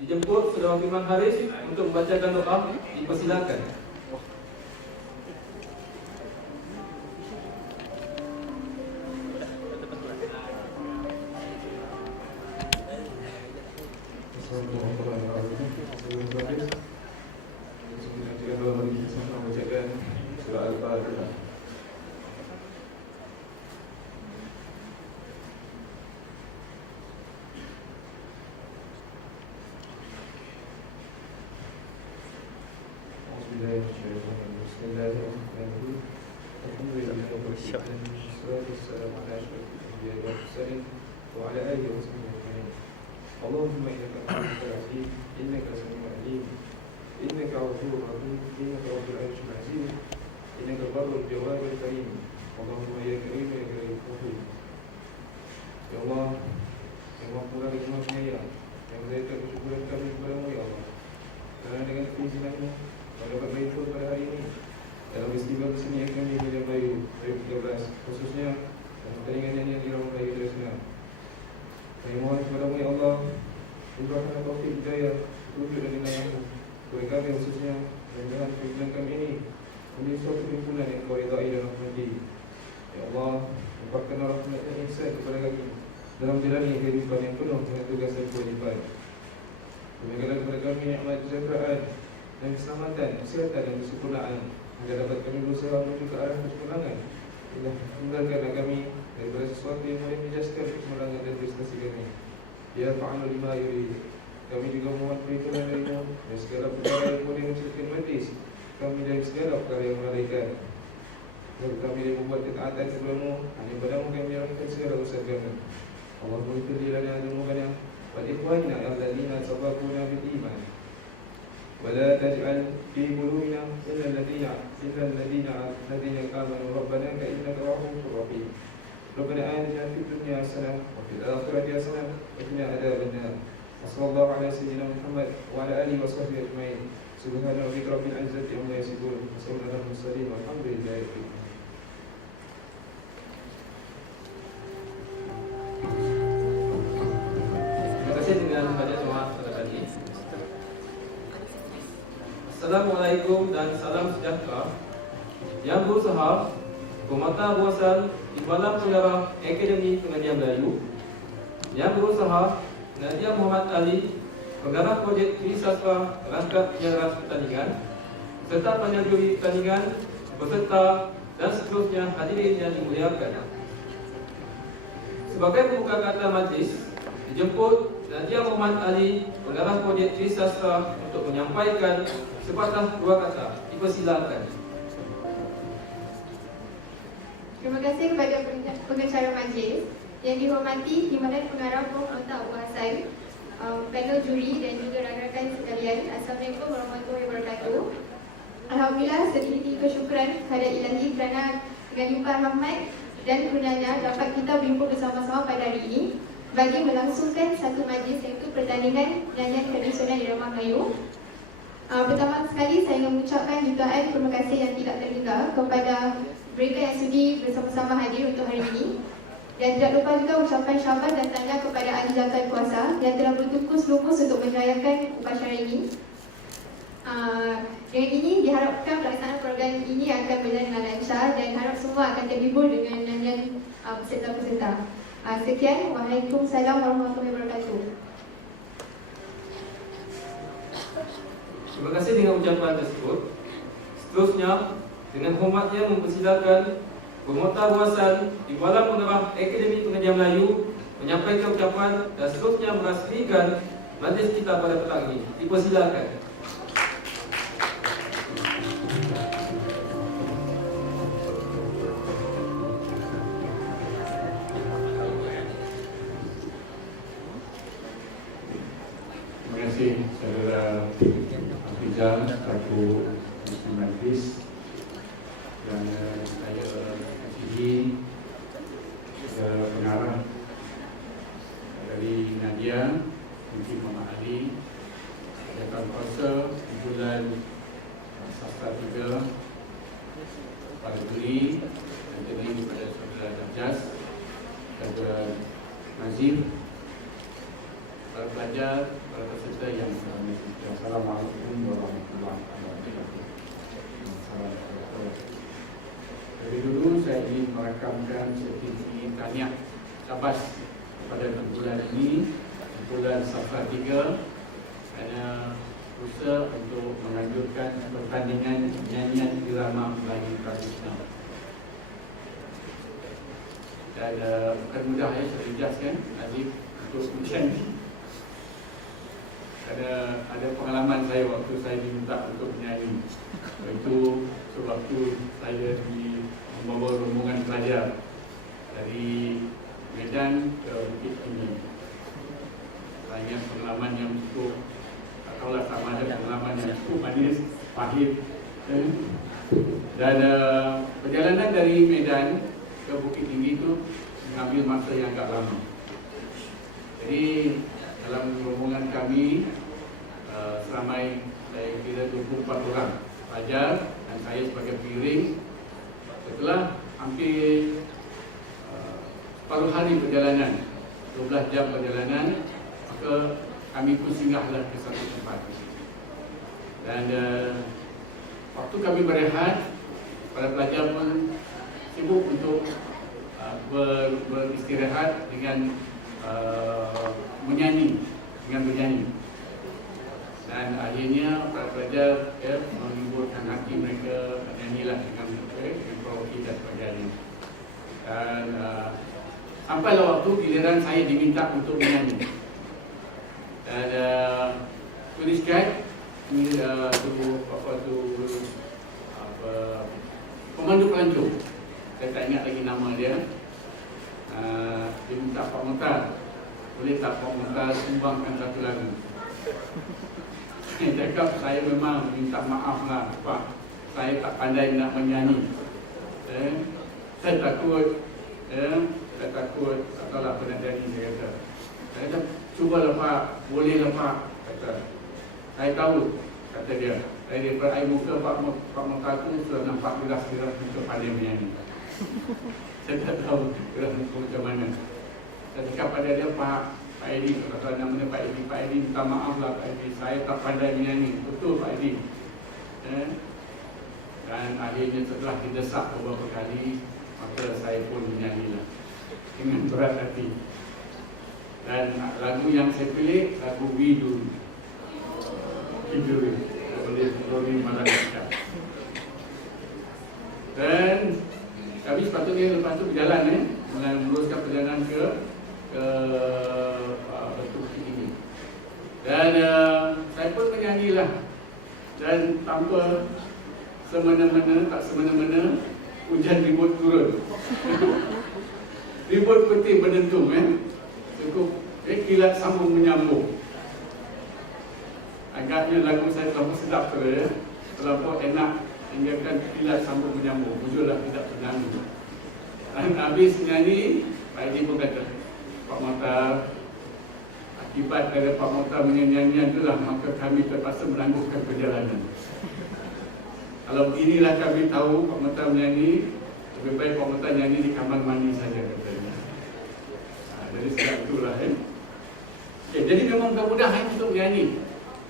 Dijemput Saudara Firman Haris untuk membacakan doa. Dipersilakan. وعلى آله وصحبه أجمعين. اللهم إنك أنت العزيز إنك سميع عليم إنك غفور رحيم إنك رب العرش العزيز إنك البر الجواد الكريم. اللهم يا كريم يا كريم رحيم. Ya Allah, yang Maha Murah dan Maha Penyayang, yang menjadikan kesyukuran kami kepadamu ya Allah, kerana dengan keizinanmu kami dapat berhimpun pada hari ini dalam festival kesenian kami Medan Melayu 2013, khususnya dalam pertandingan nyanyian Irama Melayu Tradisional. Kami mohon kepadamu ya Allah, limpahkan taufik hidayah, petunjuk dan inayahmu kepada kami khususnya, dan dengan pimpinan kami ini menjadi suatu pimpinan yang kau ridai dan rahmati. Ya Allah, limpahkan rahmat dan ihsan kepada kami dalam menjalani kehidupan yang penuh dengan tugas dan kewajiban. Berikanlah kepada kami nikmat kesejahteraan dan keselamatan, kesihatan dan kesempurnaan hingga dapat kami berusaha menuju ke arah keseimbangan. Hindarkanlah kami daripada sesuatu yang boleh menjejaskan keseimbangan dan prestasi kami. Ya fa'alu lima yurid. Kami juga mohon perlindungan darimu dari segala perkara yang boleh menceritakan majlis kami dari segala perkara yang melalaikan. Dan kami yang membuat ketaatan kepadamu, hanya padamu kami menyerahkan segala usaha kami. Allahumma ighfir lana dzunubana wa li ikhwanina alladzina sabaquna bil iman. ولا تجعل في قلوبنا إلا الذين آمنوا ربنا كإنك رؤوف رحيم. ربنا آتنا في الدنيا حسنة وفي الآخرة حسنة وقنا عذاب النار. وصلى الله على سيدنا محمد وعلى آله وصحبه أجمعين. سبحان ربك رب العزة عما يصفون وسلام على المرسلين والحمد لله رب العالمين. Terima kasih dengan baca doa pada tadi. Assalamualaikum dan salam sejahtera. Yang berusaha bermata buasan di Malam Saudara Akademi Pengajian Melayu, yang berusaha Nadia Muhammad Ali, Pengarah Projek Trisastra Rangkap Penyiaran Pertandingan, serta panel juri pertandingan, peserta dan seterusnya hadirin yang dimuliakan. Sebagai pembuka kata majlis, dijemput Nadia Muhammad Ali, Pengarah Projek Trisastra, untuk menyampaikan sepatah dua kata. Dipersilakan. Terima kasih kepada pengacara majlis yang dihormati Himmadan Pengarah Prof. Muhammad Abu Hassan, panel juri dan juga rakan-rakan sekalian. Assalamualaikum warahmatullahi wabarakatuh. Alhamdulillah, sedikit kesyukuran kepada Ilahi kerana dengan limpah rahmat dan kurnianya dapat kita berhimpun bersama-sama pada hari ini bagi melangsungkan satu majlis, iaitu pertandingan nyanyian tradisional Irama Melayu. Pertama sekali saya ingin mengucapkan jutaan terima kasih yang tidak terhingga kepada mereka yang sudi bersama-sama hadir untuk hari ini. Dan tidak lupa juga ucapan syabas dan tanya kepada ahli zakat kuasa yang telah bertukus lumus untuk menjayakan upacara ini. Dengan ini diharapkan pelaksanaan program ini akan berjalan dengan lancar dan harap semua akan terhibur dengan nyanyian peserta-peserta. Sekian, Waalaikumsalam warahmatullahi wabarakatuh. Terima kasih dengan ucapan tersebut. Seterusnya, dengan hormatnya mempersilakan Pemerintah Buasan di Malam Pengarah Akademi Pengajian Melayu menyampaikan ucapan dan seterusnya merasmikan majlis kita pada petang ini. Dipersilakan. Terima kasih saudara Afizal selaku Muslim Majlis dan saya FIG pengarah dari Nadia Binti Muhammad Ali, Jabatan Kuasa kumpulan Sastra 3, para juri dan terdiri kepada saudara Darjas, saudara Nazir, para pelajar, para peserta yang kami hormati. Assalamualaikum warahmatullahi wabarakatuh. Dari dulu saya ingin merakamkan setinggi tahniah syabas pada kumpulan ini, kumpulan Safra 3, kerana berusaha untuk menganjurkan pertandingan nyanyian irama Melayu tradisional. Dan bukan mudah saya jelaskan Nazif untuk menyanyi. Ada pengalaman saya waktu saya diminta untuk menyanyi. Itu sewaktu saya membawa rombongan pelajar dari Medan ke Bukit Tinggi. Saya ingat pengalaman yang cukup, tak tahulah sama ada pengalaman yang cukup manis, pahit. Dan perjalanan dari Medan ke Bukit Tinggi itu mengambil masa yang agak lama. Jadi dalam rombongan kami seramai saya kira 24 orang pelajar dan saya sebagai pengiring. Setelah hampir separuh hari perjalanan, 12 jam perjalanan, maka kami pun singgahlah ke satu tempat. Dan waktu kami berehat, para pelajar pun sibuk untuk beristirahat dengan bernyanyi. Dan akhirnya para pelajar menghiburkan hati mereka, menyanyilah dengan karaoke dan sebagainya. Dan sampailah waktu giliran saya diminta untuk menyanyi. Dan tuliskan pemandu pelancong. Saya tak ingat lagi nama dia. Dia minta Pak Montar, boleh tak Pak Montar sumbangkan satu lagu. Saya cakap saya memang minta maaf lah Pak, saya tak pandai nak menyanyi. Saya takut, tak tahu lah apa nak jadi, saya kata. Saya kata, cubalah Pak, bolehlah Pak, kata. Saya tahu, kata dia. Saya daripada air muka Pak Montar tu sudah nampak geras-geras untuk pandai menyanyi. Saya tak tahu geras muka macam mana. Saya cakap pada dia, Pak Edi, kata namanya Pak Edi, minta maaf lah Pak Edi, saya tak pandai menyanyi. Betul Pak Edi. Dan akhirnya setelah didesak beberapa kali, maka saya pun menyanyilah dengan berat hati. Dan lagu yang saya pilih, lagu Widu Idul oleh Rory Malaka. Dan kami sepatutnya lepas itu berjalan meneruskan perjalanan ke Bukit Tinggi. Dan saya pun menyanyilah. Dan tanpa tak semena-mena hujan ribut turun. Ribut peti menentung cukup kilat sambung menyambung. Agaknya lagu saya terlalu sedap terlalu enak hingga kan kilat sambung menyambung. Muncullah tidak bernyanyi. Dan habis menyanyi, Pak Edi pun kata, Pak Montar, akibat dari Pak Montar menyanyian itulah maka kami terpaksa menangguhkan perjalanan. Kalau beginilah kami tahu Pak Montar menyanyi, lebih baik Pak Montar nyanyi di kamar mandi saja katanya. Jadi sebab itulah jadi memang bukan mudah untuk menyanyi.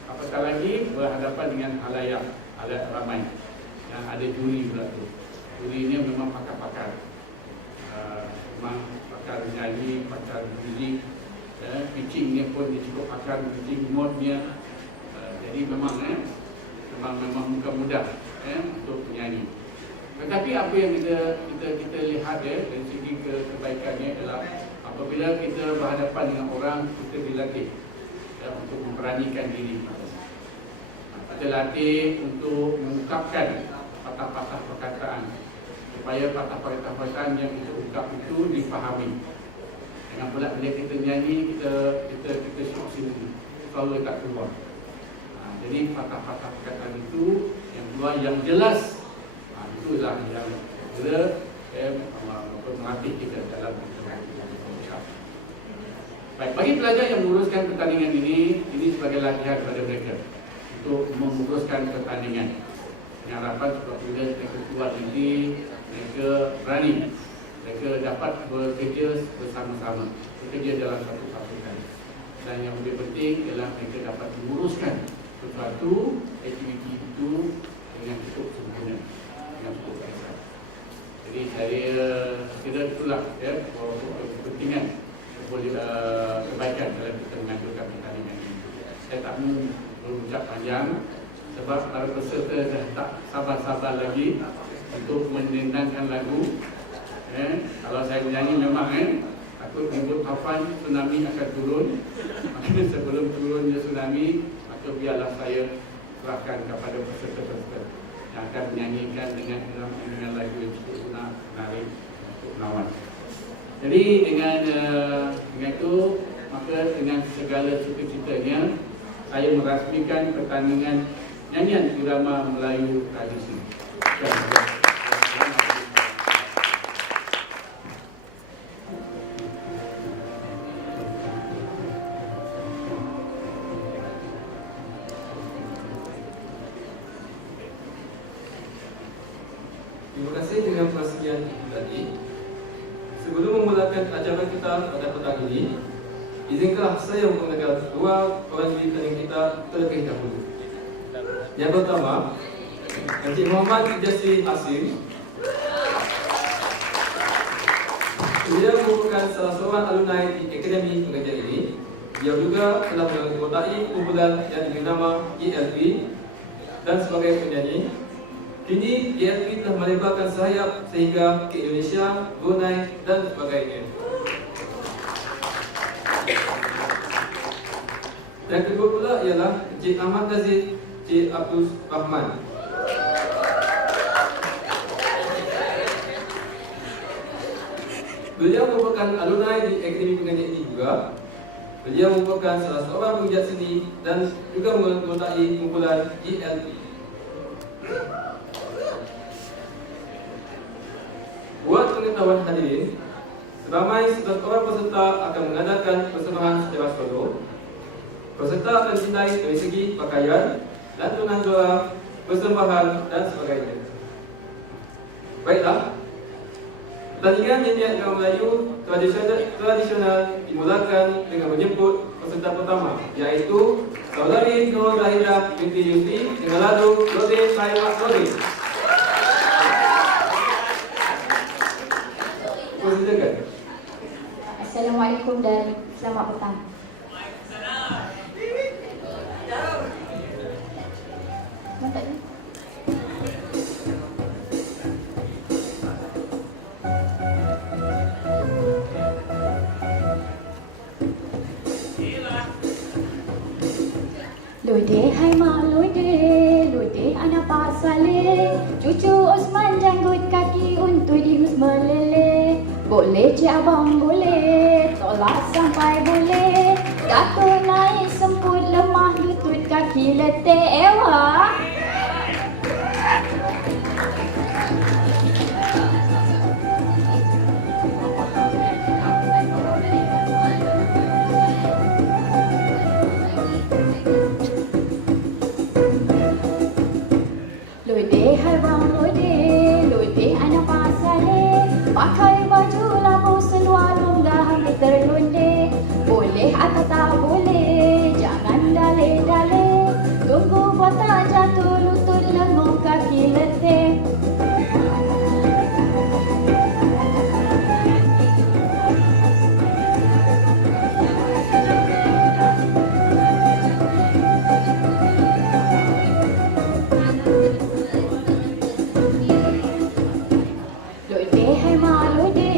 Apatah lagi berhadapan dengan halayak ramai yang ada juri pula tu. Juri ini memang pakar-pakar. Memang pakar menyanyi, pakar muzik, pitchingnya pun dia cukup pakar, pitching mode-nya. Jadi memang bukan mudah untuk menyanyi. Tetapi apa yang kita lihat dari segi kebaikannya adalah apabila kita berhadapan dengan orang, kita dilatih untuk memberanikan diri. Kita latih untuk mengungkapkan patah-patah perkataan supaya patah-patah perkataan yang kita ungkap itu difahami. Jangan pula bila kita nyanyi kita syok sini, selalu tak keluar. Jadi patah-patah perkataan itu yang keluar yang jelas, itulah yang kira melatih kita dalam mengucap. Baik, bagi pelajar yang menguruskan pertandingan ini sebagai latihan kepada mereka untuk menguruskan pertandingan. Dengan harapan sebab bila mereka keluar nanti, mereka berani, mereka dapat bekerja bersama-sama, bekerja dalam satu pasukan. dan yang lebih penting ialah mereka dapat menguruskan sesuatu aktiviti itu dengan cukup sempurna, dengan cukup baik. Jadi saya kira itulah ya kepentingan kebaikan dalam kita mengajukan pertandingan ini. Saya tak mahu berucap panjang sebab para peserta dah tak sabar-sabar lagi untuk menendangkan lagu. Kalau saya menyanyi memang takut menyebut kapan tsunami akan turun. Maka sebelum turunnya tsunami, maka biarlah saya serahkan kepada peserta-peserta yang akan menyanyikan dengan lagu yang cukup menarik untuk melawan. Jadi dengan itu, maka dengan segala cita-citanya, saya merasmikan pertandingan nyanyian irama Melayu tradisi. Terima kasih dengan perhatian tadi. Sebelum memulakan acara kita pada petang ini, izinkanlah saya mengenalkan dua orang di tanding kita terlebih dahulu. Yang pertama, Encik Muhammad Jasri Asim. Beliau merupakan salah seorang alumni di Akademi Pengajian ini. Dia juga telah mengikuti kumpulan yang diberi nama ELP dan sebagai penyanyi. Kini ELP telah melebarkan sayap sehingga ke Indonesia, Brunei dan sebagainya. Dan kedua pula ialah Encik Ahmad Nazir, Encik Abdul Rahman. Beliau merupakan alumni di Akademi Pengajian ini juga. Beliau merupakan salah seorang penggiat seni dan juga mengetuai kumpulan ELP. Buat pengetahuan hadirin, seramai 11 orang peserta akan mengadakan persembahan secara solo. Peserta akan dinilai dari segi pakaian, lantunan doa, persembahan dan sebagainya. Baiklah, pertandingan nyanyian irama Melayu tradisional dimulakan dengan menjemput peserta pertama, iaitu Saudari Nur Zahidah binti Yusti dengan lagu Lode Sayawak Lode. Persilakan. Assalamualaikum dan selamat petang. Mantap ni. Lode hai mak lode, lode anak Pak Saleh, cucu Osman janggut kaki untuk dius meleleh. Boleh cik abang boleh, tolak sampai boleh. Datuk naik semput lemah lutut kaki letih ewa. Lode hai bang lode, lode anak Pak Saleh, pakai baju labu seluar longgar hampir terlonde. Boleh atau tak boleh, jangan dalih-dalih. Tunggu botak jatuh lutut lenguh kaki letih. Lode hai mak lode,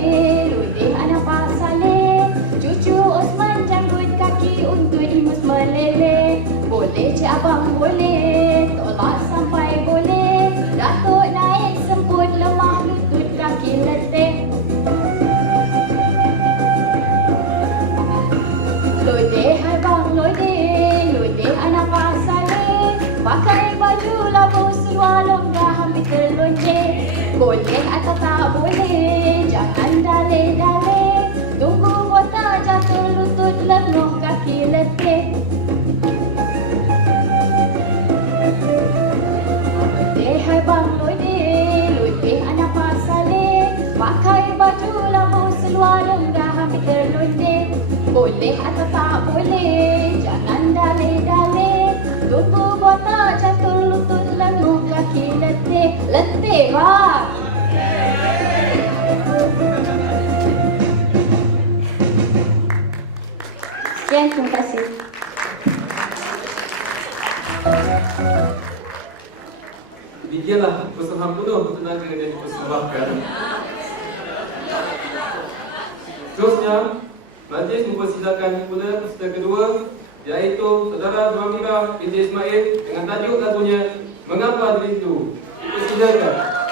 lode anak Pak Saleh, cucu Osman janggut kaki untuk dimus meleleh. Boleh cik abang boleh, tolak sampai boleh. Datuk naik semput lemah lutut kaki letih. Lode hai bang lode, lode anak Pak Saleh, pakai baju labu seluar longgar hampir terlonjek. Boleh atau tak boleh, jangan dalih-dalih. Tunggu botak jatuh lutut lenguh kaki letih. Lode hai bang lode, lode anak Pak Saleh, pakai baju labu seluar longgar hampir terlonjek. Boleh atau tak boleh, jangan dale-dale. Tunggu botol jatuh lutut lenguh kaki letih. Letih lah. Sekian, terima kasih. Demikianlah persembahan penuh bertenaga yang dipersembahkan. Seterusnya, majlis mempersilakan pula peserta kedua, iaitu saudara Duamira binti Ismail dengan tajuk lagunya Mengapa Rindu. Dipersilakan.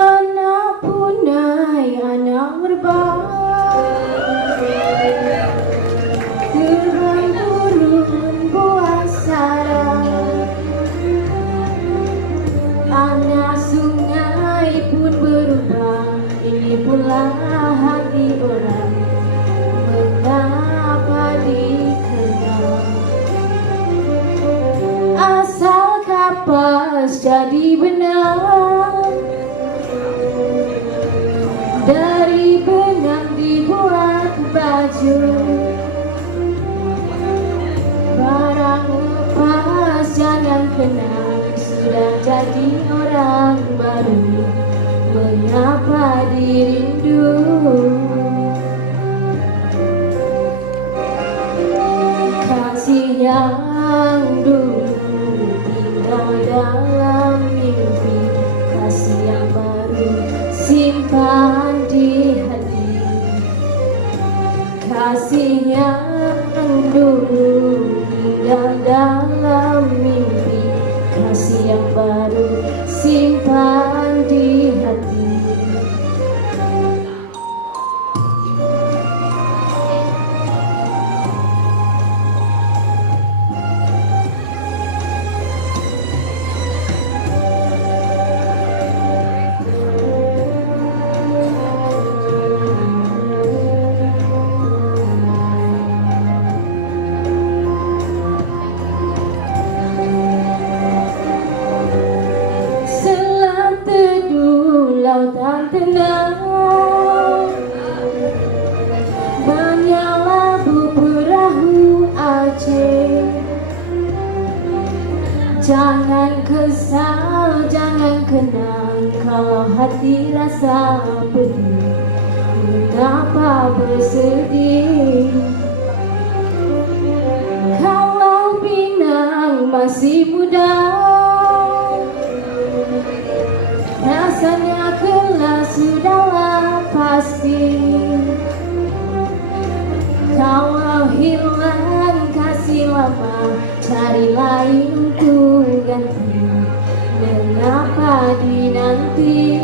Anak punai, anak berbang, terbang turun buah sarang. Anak sungai pun berubah, ini pula hati orang. Mengapa dikenal? Asal kapas jadi benar. Dari benang dibuat baju, barang lepas jangan kenal, sudah jadi orang baru. Mengapa dirindu? Kasih yang dulu tinggal dalam mimpi, kasih yang baru simpan di hati. Kasih yang dulu tinggal dalam mimpi, kasih yang baru simpan di hati. Lautan tenang, banyak labu perahu Aceh. Jangan kesal, jangan kenang, kalau hati rasa pedih, mengapa bersedih? Kalau Pinang masih muda, rasanya kelak sudahlah pasti. Kalau hilang kasih lama, cari lain untuk ganti. Mengapa dinanti?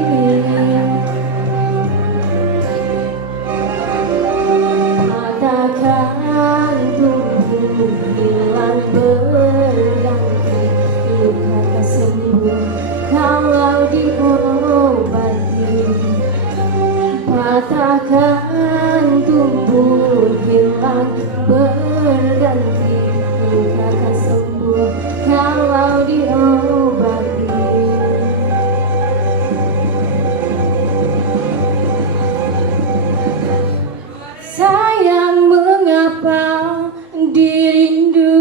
Katakan tunggu hilang berganti, luka tak sembuh kalau diobati. Patahkan tumbuh hilang berganti, luka tak sembuh kalau diobati. Sayang mengapa dirindu.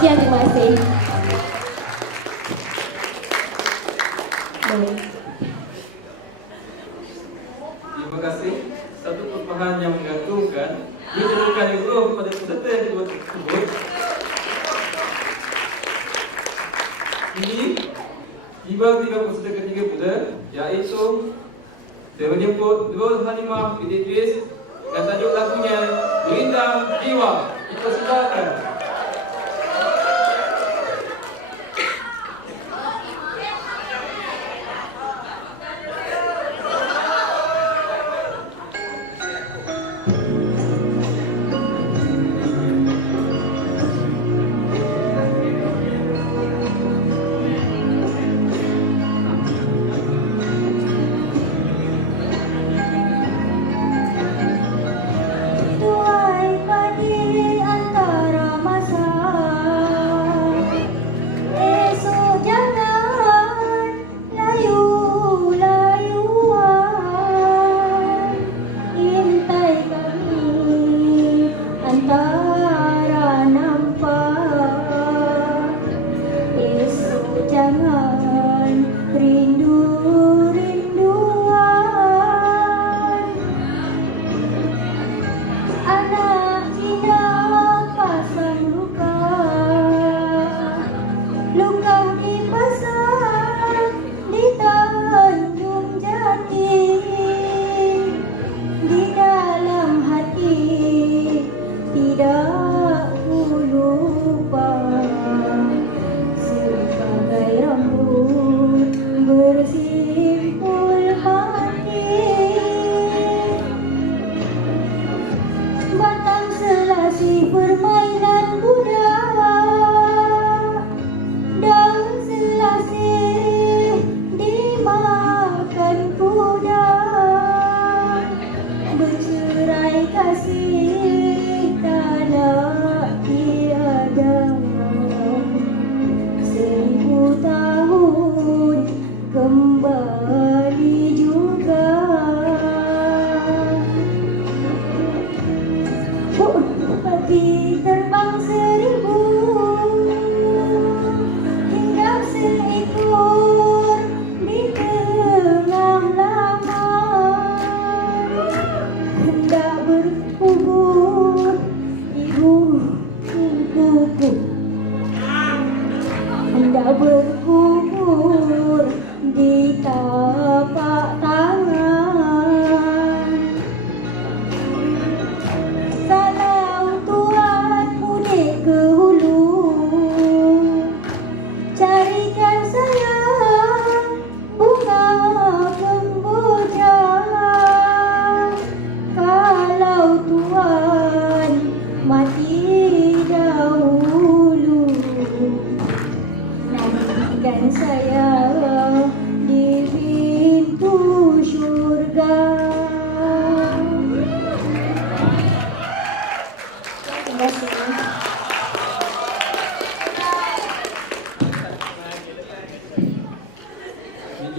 Sekian, terima kasih. Terima kasih. Satu persembahan yang mengagumkan. Diteruskan dulu kepada peserta yang kedua tersebut. Ini tiba-tiba peserta ketiga pula, iaitu saya menyebut Nurul Halimah binti Idris dan tajuk lagunya Gerindam Jiwa. Dipersilakan.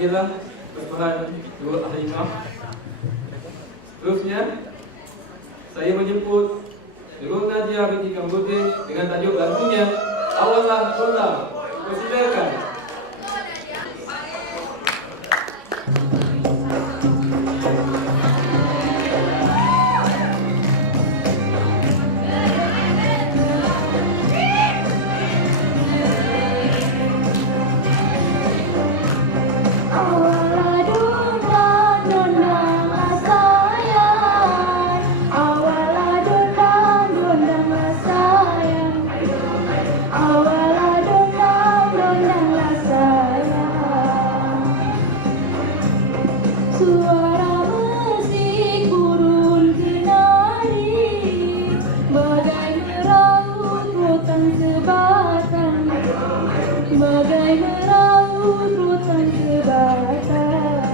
Inilah persembahan Nurul Halimah. Seterusnya, saya menjemput Nurul Nadia binti Kambuddin dengan tajuk lagunya Awalah Tolak. Persilakan. Suara musik burung kenari bagai meraut rotan sebatang, bagai meraut rotan sebatang.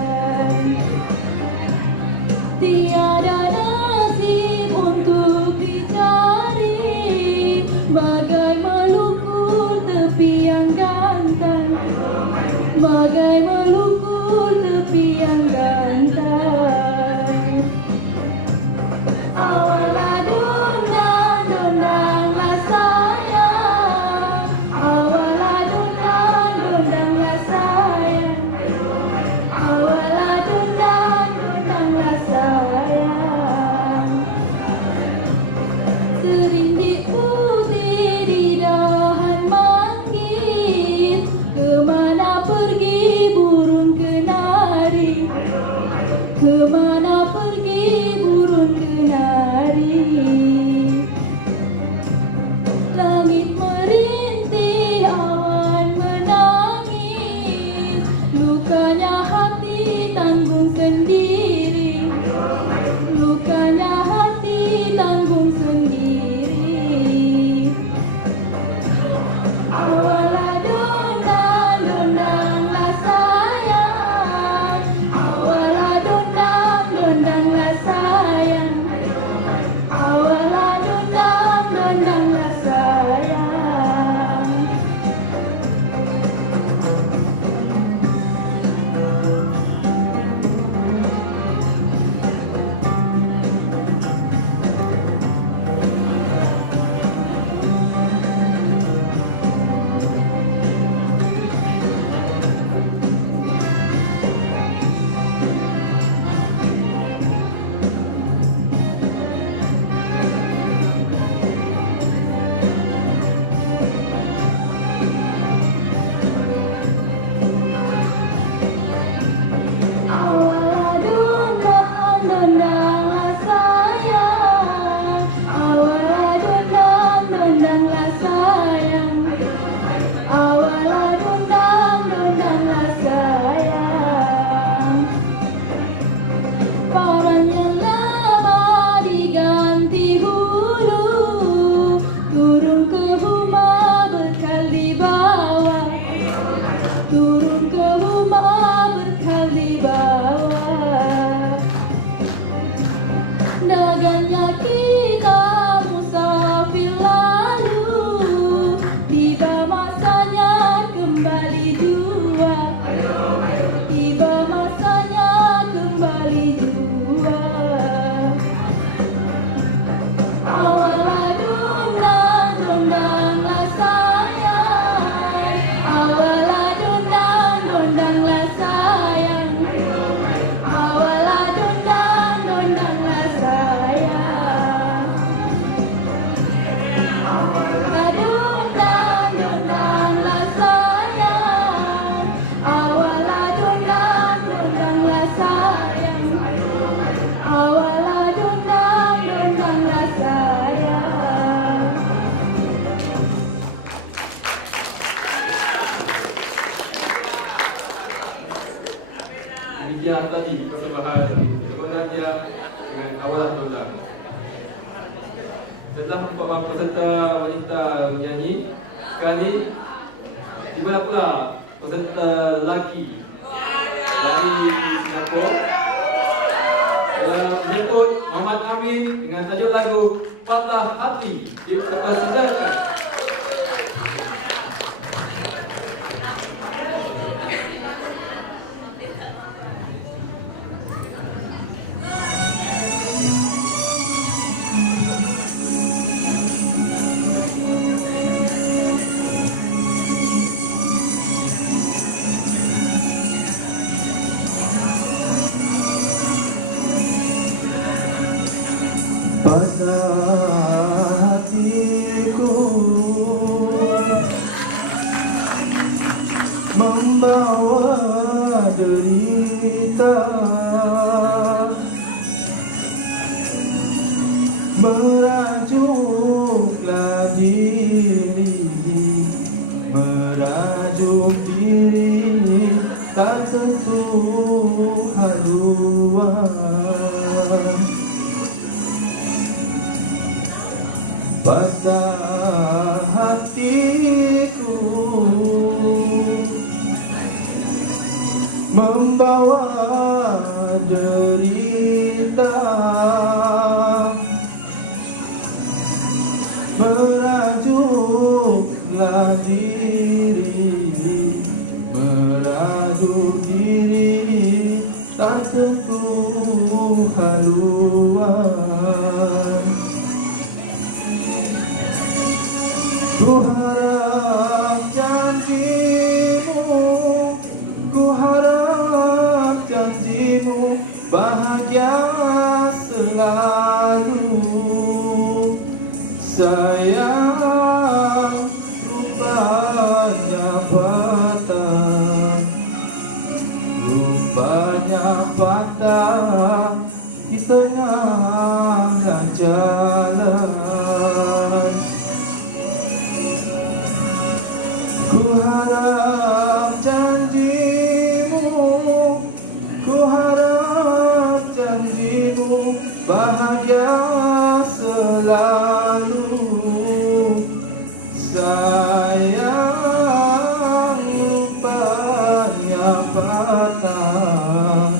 Tiada nasib untuk dicari, bagai melukul tepi yang gantang, bagai melukul tepi yang gantang. Awalah dundang, dundanglah sayang. Awalah dundang, dundanglah sayang. Awalah dundang, dundanglah sayang. Serindik putih di dahan manggis, kemana pergi burung kenari? Kemana pergi burung kenari? Langit merintih, awan menangis, lukanya hati tanggung sendiri, lukanya hati tanggung sendiri. Awalah dundang, dundanglah sayang. Awalah dundang, dundanglah sayang. Awalah dundang, dundanglah sayang. Awalah dundang, dundanglah sayang. Awalah dundang, dundanglah sayang. Awalah dundang, dundanglah sayang. Parangnya lama diganti hulu, turun ke rumah bekal di bawah, turun ke rumah bekal di bawah. Dagangnya kita musafir lalu, tiba masanya kembali jua, tiba masanya kembali jua. Awalah dundang, dundanglah sayang. Awalah dundang, dundanglah sayang. Awalah dundang, dundanglah sayang. Awalah dundang, dundanglah sayang. Awalah dundang, dundanglah sayang. Awalah dundang, dundanglah sayang. Demikian tadi persembahan Nurul Nadia dengan Awalah Tolak. Setelah beberapa peserta wanita menyanyi, sekali tiba pula peserta lelaki dari Singapura menyebut Muhammad Amin dengan tajuk lagu Patah Hati. Dipersilakan. membawa derita, merajuklah diri, merajuk diri, tak tentu haluan. Patah hatiku membawa derita, merajuklah diri, merajuk diri, tak tentu haluan. Ku harap janjimu, ku harap janjimu bahagia selalu. Sayang, rupanya patah, rupanya patah di tengah jalan. Ku harap janjimu, ku harap janjimu bahagia selalu. Sayang, rupanya patah,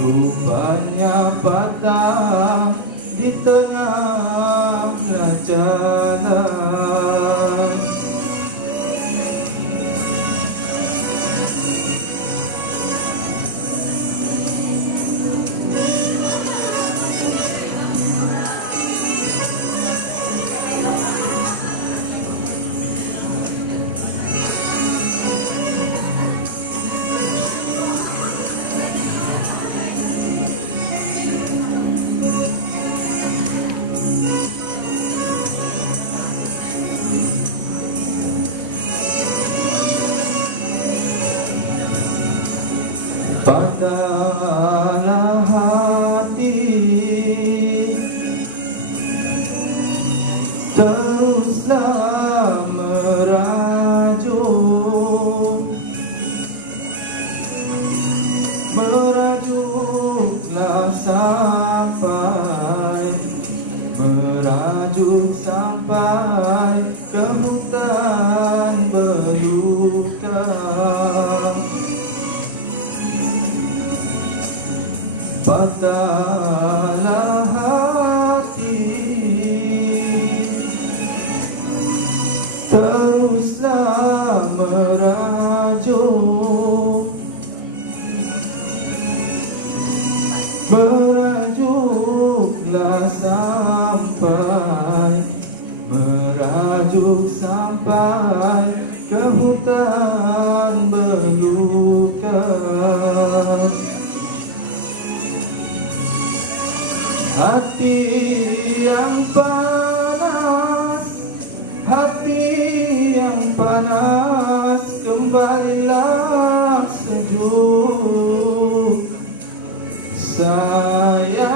rupanya patah di tengah jalan. Patahlah hati, teruslah merajuk, merajuklah sampai, merajuk sampai ke hutan belukar. Patahlah hati, teruslah merajuk, merajuklah sampai, merajuk sampai ke hutan belukar. Hati yang panas, hati yang panas, kembalilah sejuk. Sayang,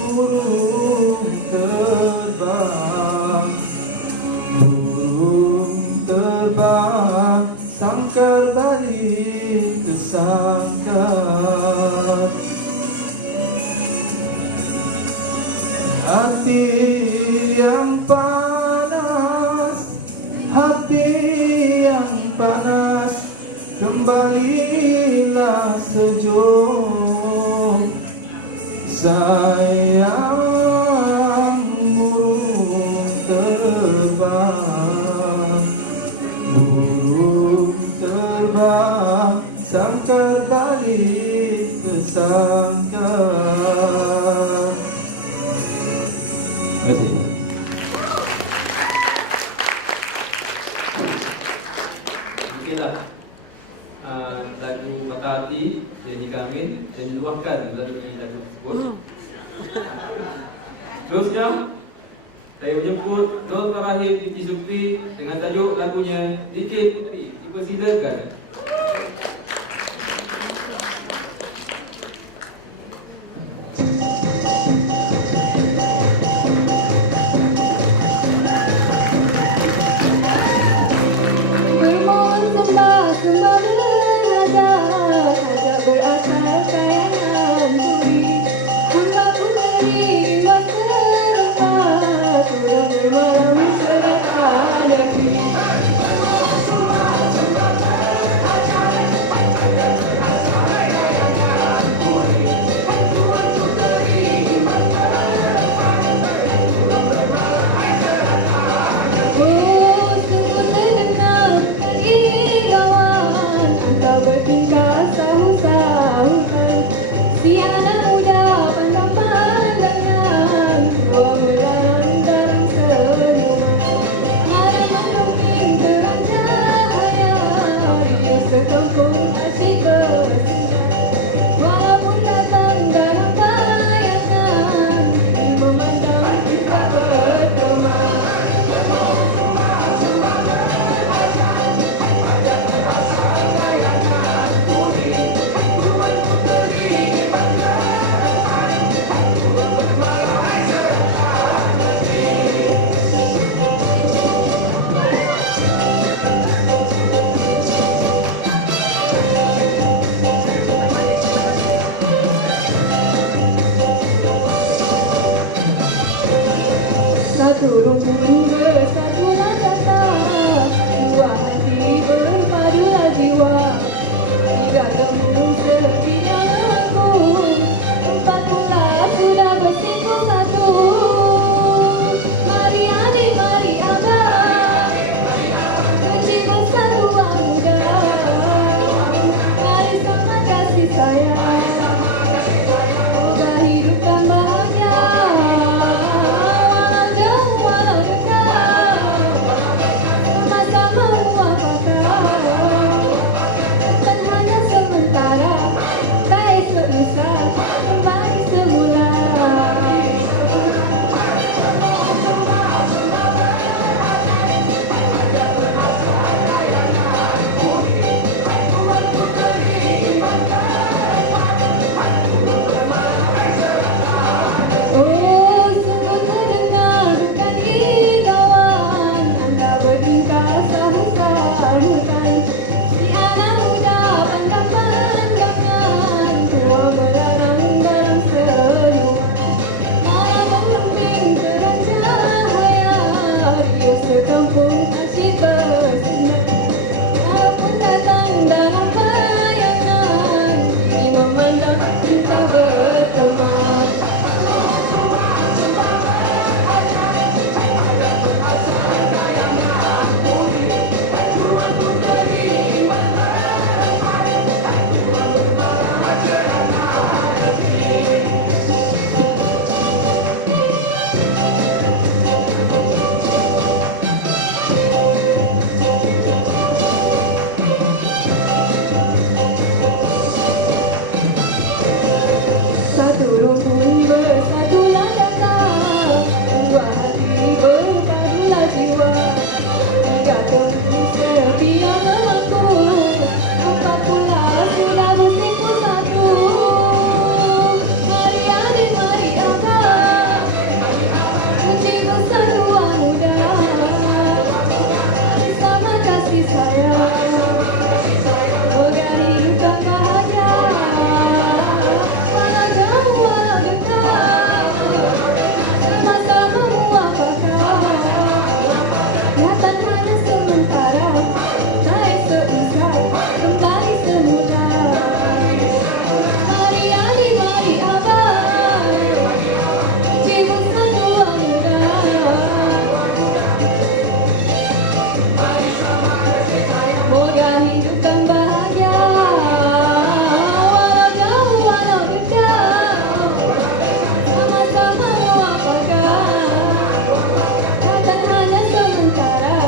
burung terbang, burung terbang, sangkar balik ke sangkar. Hati yang panas, hati yang panas, kembalilah sejuk. Sayang, burung terbang, burung terbang, sangkar balik ke sangkar. Okeylah. Lagu Patah Hati dinyanyikan Amin dan diluahkan melalui lagu tersebut. Terusnya, lagu Patah Hati dinyanyikan Amin dan diluahkan melalui lagu tersebut. Terusnya, lagu Patah Hati dinyanyikan Amin dan diluahkan melalui lagu tersebut. Terusnya, lagu Patah Hati dinyanyikan Amin dan diluahkan melalui lagu tersebut. Terusnya, lagu Patah Hati dinyanyikan Amin dan diluahkan melalui lagu tersebut. Saya menjemput Nol Farahim Titi Supri dengan tajuk lagunya Dikir Puteri. Dipersilakan. Bermohon sembah sembah berhajat, hajat berasal kayangan budi. Hamba puteri iman terlepas, turun bermalam sedekah negeri. Oh, sungguh terdengar bukan irauan, engkau bertingkah sahut-sahutan. Si anak muda pandang pandangan, tua melarang dalam senyuman. Ada mendongeng terang cahaya, riuh sekampung asyik bersinar. Walaupun datang dalam bayangan, memandang kita berteman. Satu rumpun bersatulah kata, dua hati berpadulah jiwa. Tiga tembung setia aku, empat pula sudah bersimpul satu. Mari adik, mari abang, kunci persatuan muda. Mari sama kasih sayang, semoga hidupkan bahagia. Walau jauh, walau dekat, sama-sama muafakat. Dan hanya sementara, tak esok lusa kembali semula. Oh, sungguh terdengar bukan irauan, anda bertingkah sahut-sahutan. Si anak muda pandang pandangan, tua melarang dalam senyuman. Malam mengembing terang cahaya, riuh sekampung asyik bersinar. Walaupun datang dalam bayangan, ini memandang kita berteman. Satu rumpun bersatulah kata, dua hati berpadulah jiwa. Tiga tembung setia memangku, empat pula sudah bersimpul satu. Mari adik, mari abang, kunci persatuan muda. Sama kasih sayang, semoga hidupkan bahagia. Walau jauh, walau dekat, sama-sama muafakat. Kelihatan hanya sementara, tak esok lusa kembali semula. Mari adik, mari abang, kunci persatuan muda. Semoga hidupkan bahagia. Walau jauh, walau dekat, sama-sama muafakat. Takkan hanya sementara,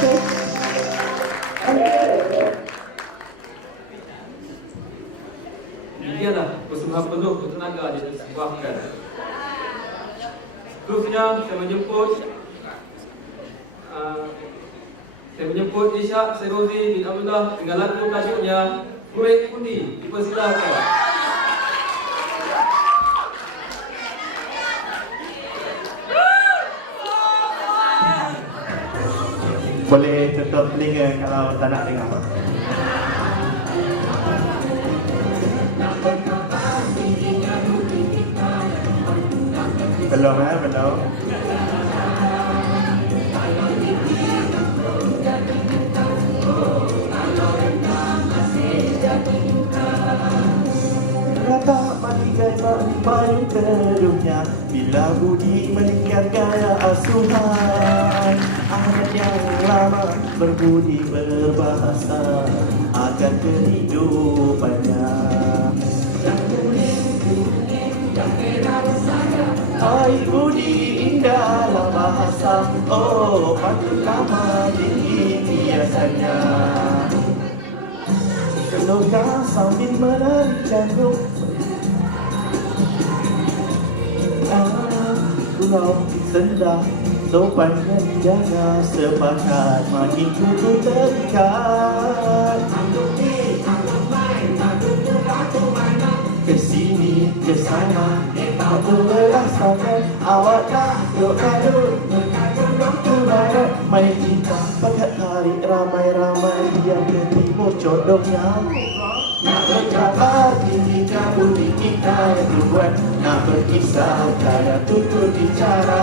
kasih. Demikianlah persembahan penuh bertenaga dipersembahkan. Seterusnya saya menyebut Ishak Serozi bin Abdullah dengan lagu tajuknya Kurik Putih. Dipersilakan. Boleh tutup telinga kalau tak nak dengar. Belum belum. Rata matikan payung teduhnya bila budi meningkat gaya asuhan. Anak yang lama berbudi berbahasa akan kehidupannya. Hai budi indahlah bahasa, oh patut lama tinggi biasanya. Gelora sambil menari jantung, pulau sendah sopan dan jaga sepakat makin kuku terikat. Kesini kesana aku merasakan awak tak duduk kemana. Main kita pakat hari ramai-ramai yang ke timur jodohnya. Nak berkabar tinggi kabut kita yang buat. Nak berkisah cara tutur bicara.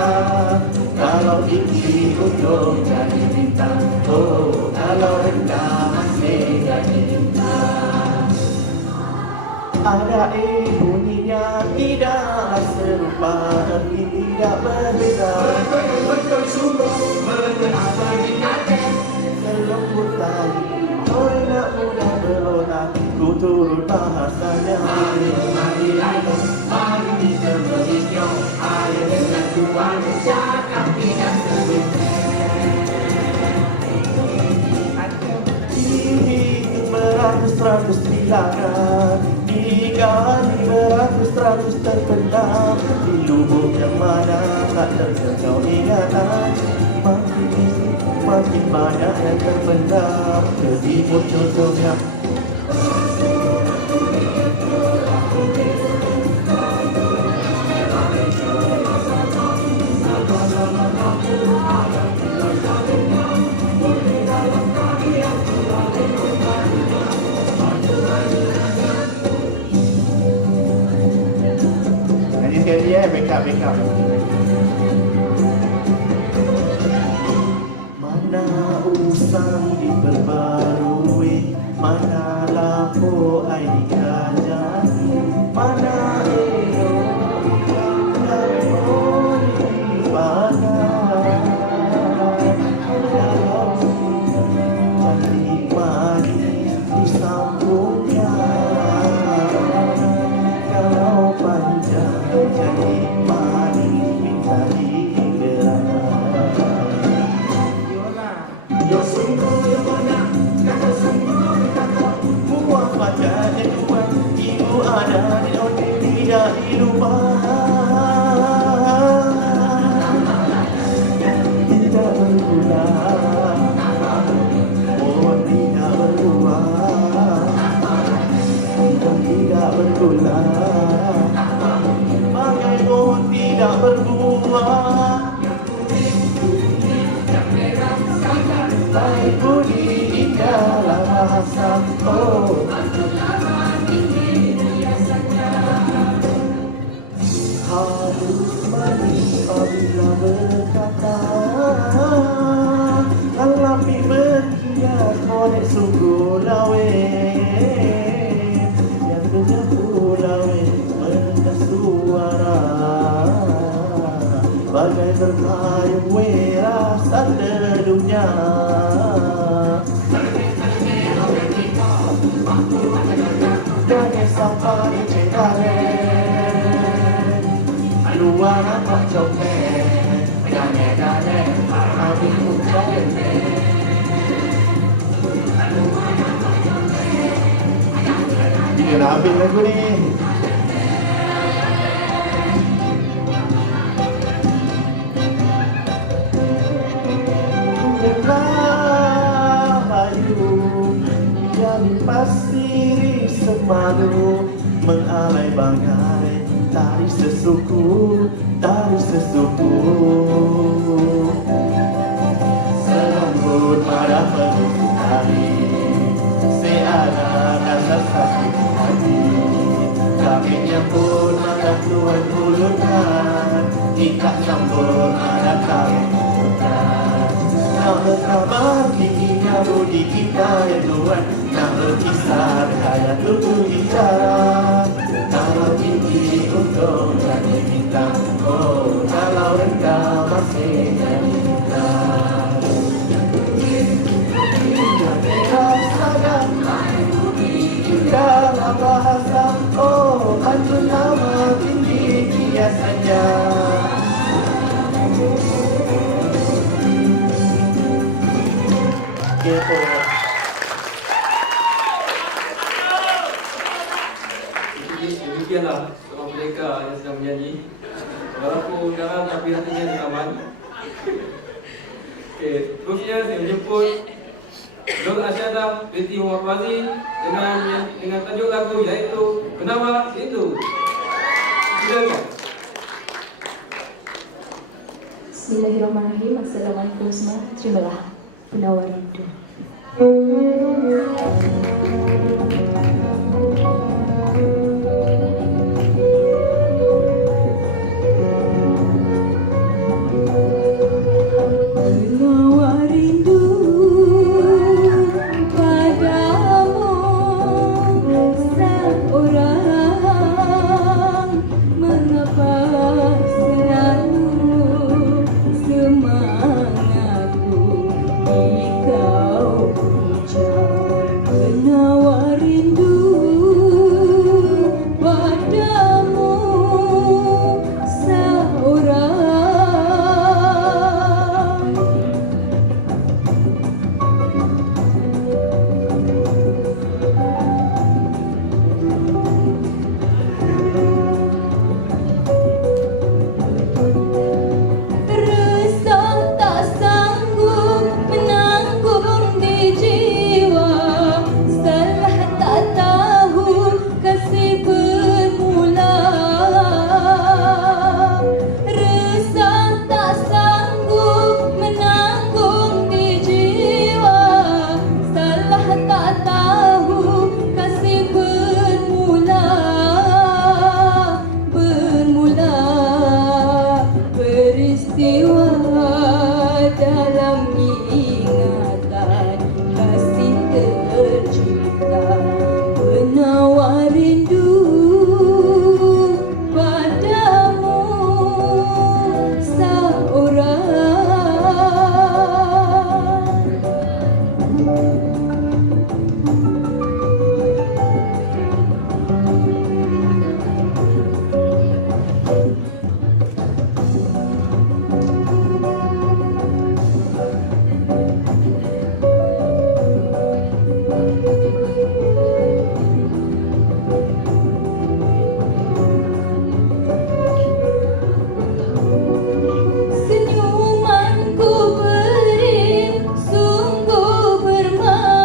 Kalau tinggi untung jadi bintang, oh kalau rendah masih jadi bintang. Ada bunyinya tidaklah serupa, tapi tidak berbeza. Betul-betul sungguh mengapa dikatakan selembut tadi. Oh nak mudah berona, ku turut bahasanya. Mari kita berhijau, ayo dengan Tuhan bercakap tidak sebentar. Beratus-ratus bilangan, digali beratus-ratus terpendam di lubuk yang mana tak terjangkau ingatan. Makin banyak yang terpendam ke timur contohnya. Nanti sekali backup. Mana usang diperbarui, mana lampu air gajah, mana elok dan mori panas. Cantik manis disambungnya, kalau panjang cantik manis minta digerak. Yo sungguh yo benar, kata sungguh kata muak badannya kuat, ibu ada di otak tidak dilupa. Tidak berguna, oh tidak berubah, tidak berguna, bagai pohon tidak berbuah. Baik budi indahlah bahasa, oh halus manis apabila berkata, lelaki berhias korek sungguh lawe, yang berjatuh lawe merendah suara, bagai berpayung weras teduhnya. Jangan sampai cedalen, luar apa coklat, jangan habis ucapan. habis lagu ni. Rahayu yang pasir semadu mengalai bagai tari sesuku, tari sesuku. Selambut pada penutup hari, seada rasa sakit hati. Kami nyambut pada Tuhan ulurkan, ikat sambut pada kami ulurkan. Nak berkabar tingginya budi kita ya Tuhan, nak berkisar hayat tubuh kita. Kalau tinggi untuk jadi kita, oh kalau rendah masih jadi kita. Dalam bahasa, oh pantun nama tinggi dia saja. Gitu. Demikianlah seorang pendekar yang sedang menyanyi. Walaupun garang tapi hatinya di taman. Okey, terusnya saya menjemput Nur Asyadah binti Muhammad Fazli dengan tajuk lagu iaitu Penawar Rindu. Silakan. Bismillahirrahmanirrahim. Assalamualaikum semua. Terimalah Penawar Rindu. Senyumanku beri sungguh bermakna.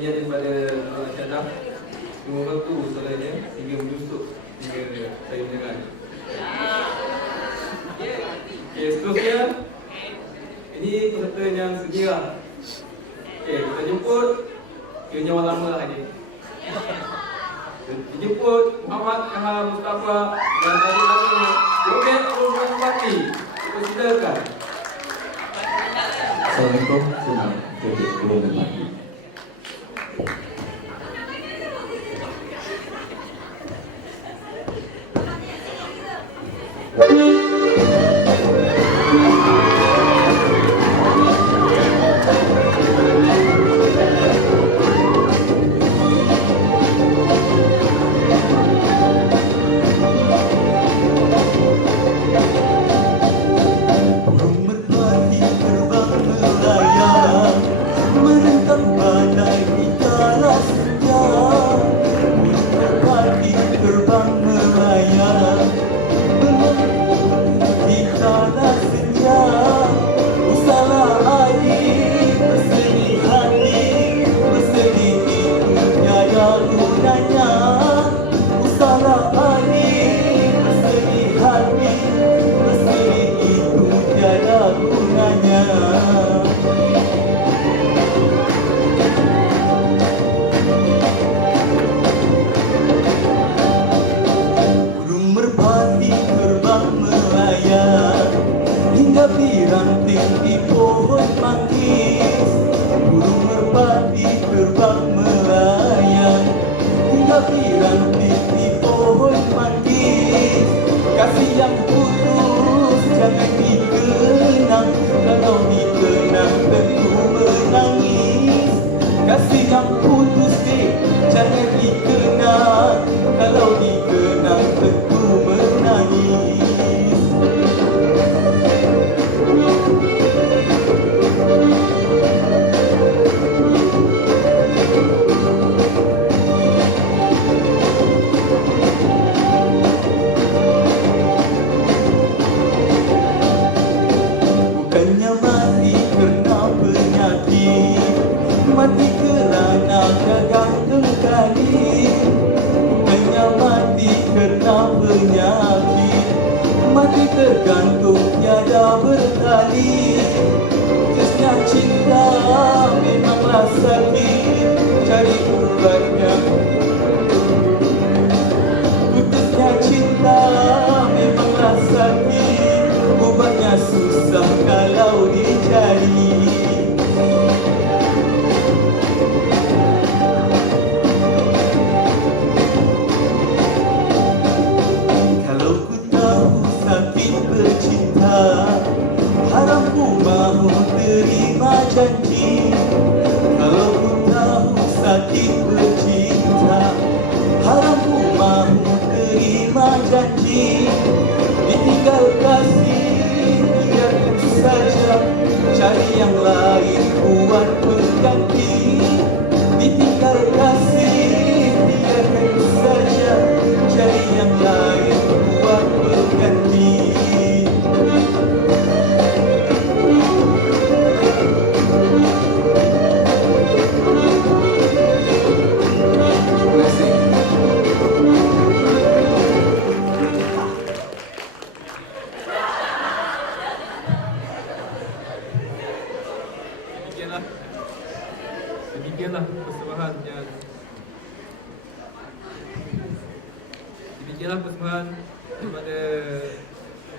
nyanyian daripada Anak Syadah Cuma waktu soalnya hingga menusuk hingga saya mendengar. Okey, seterusnya ini peserta yang sedia. Okey, kita jemput Nyonya lama lagi. Dijemput Muhammad Kahar Mustafa dan adik-adik Joget Rumah Parti. Persilakan. Assalamualaikum. Senang jadi belum lagi. Merpati terbang melayang, menentang badai di kala senja. Merpati terbang melayang, di kala senja. Usahalah adik, bersedih hati, bersedih itu tiada gunanya. Usahalah adik, bersedih hati, bersedih itu tiada gunanya. Burung merpati terbang melayang hingga piranting di pohon manggis. Burung merpati terbang melayang hingga piranting di pohon manggis. Kasih yang putus jangan dikenang, kalau dikenang tentu menangis. Kasih yang putus jangan dikenang, kalau dikenang tentu menangis. Bukannya mati kerana penyakit, mati kerana gagal kembali. Bukannya mati kerana penyakit, mati tergantung tiada bertali. Putusnya cinta memanglah sakit, cari ubatnya. Putusnya cinta memanglah sakit, ubatnya susah kalau dicari. Kalau ku tahu sakit bercinta, harap ku mahu terima janji. Kalau ku tahu sakit bercinta, harap ku mahu terima janji. Ditinggal kasih biarkan saja, cari yang lain buat pengganti. Ditinggal kasih biarkan saja, cari yang lain buat pengganti. Demikianlah persembahan yang demikianlah persembahan daripada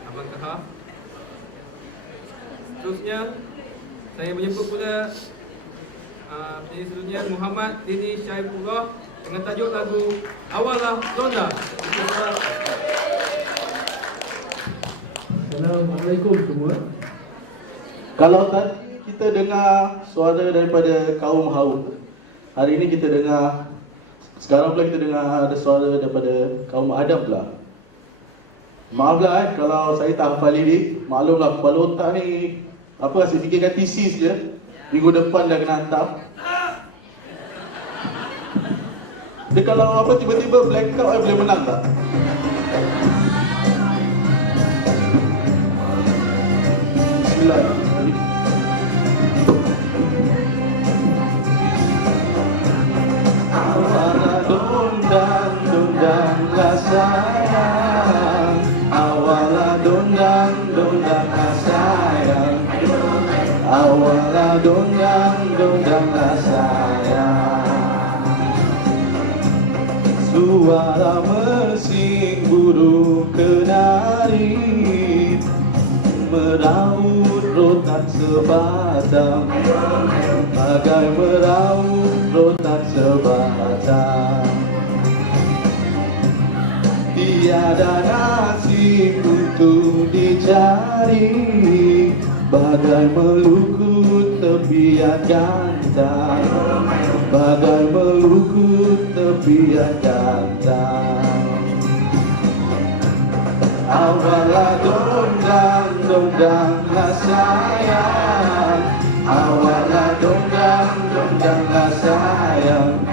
Abang Kahar. Seterusnya saya menjemput pula penyanyi sedunia Muhammad Dini Syaifullah dengan tajuk lagu Awalah Zonda. Assalamualaikum semua. Kalau tadi kita dengar suara daripada kaum Haud, hari ini kita dengar, sekarang pula kita dengar ada suara daripada kaum Adam pula. Maaflah kalau saya tak hafal lirik, maklumlah kepala otak ni apa asyik fikirkan thesis je. Minggu depan dah kena hantar. Dia kalau apa tiba-tiba blackout boleh menang tak? Bismillah. suara mersing burung kenari meraut rotan sebatang, bagai meraut rotan sebatang. Tiada nasib untuk dicari, bagai melukut tepian gantang, bagai melukut tepian gantang. Awalah dondang, dondanglah sayang, awalah dondang, dondanglah sayang,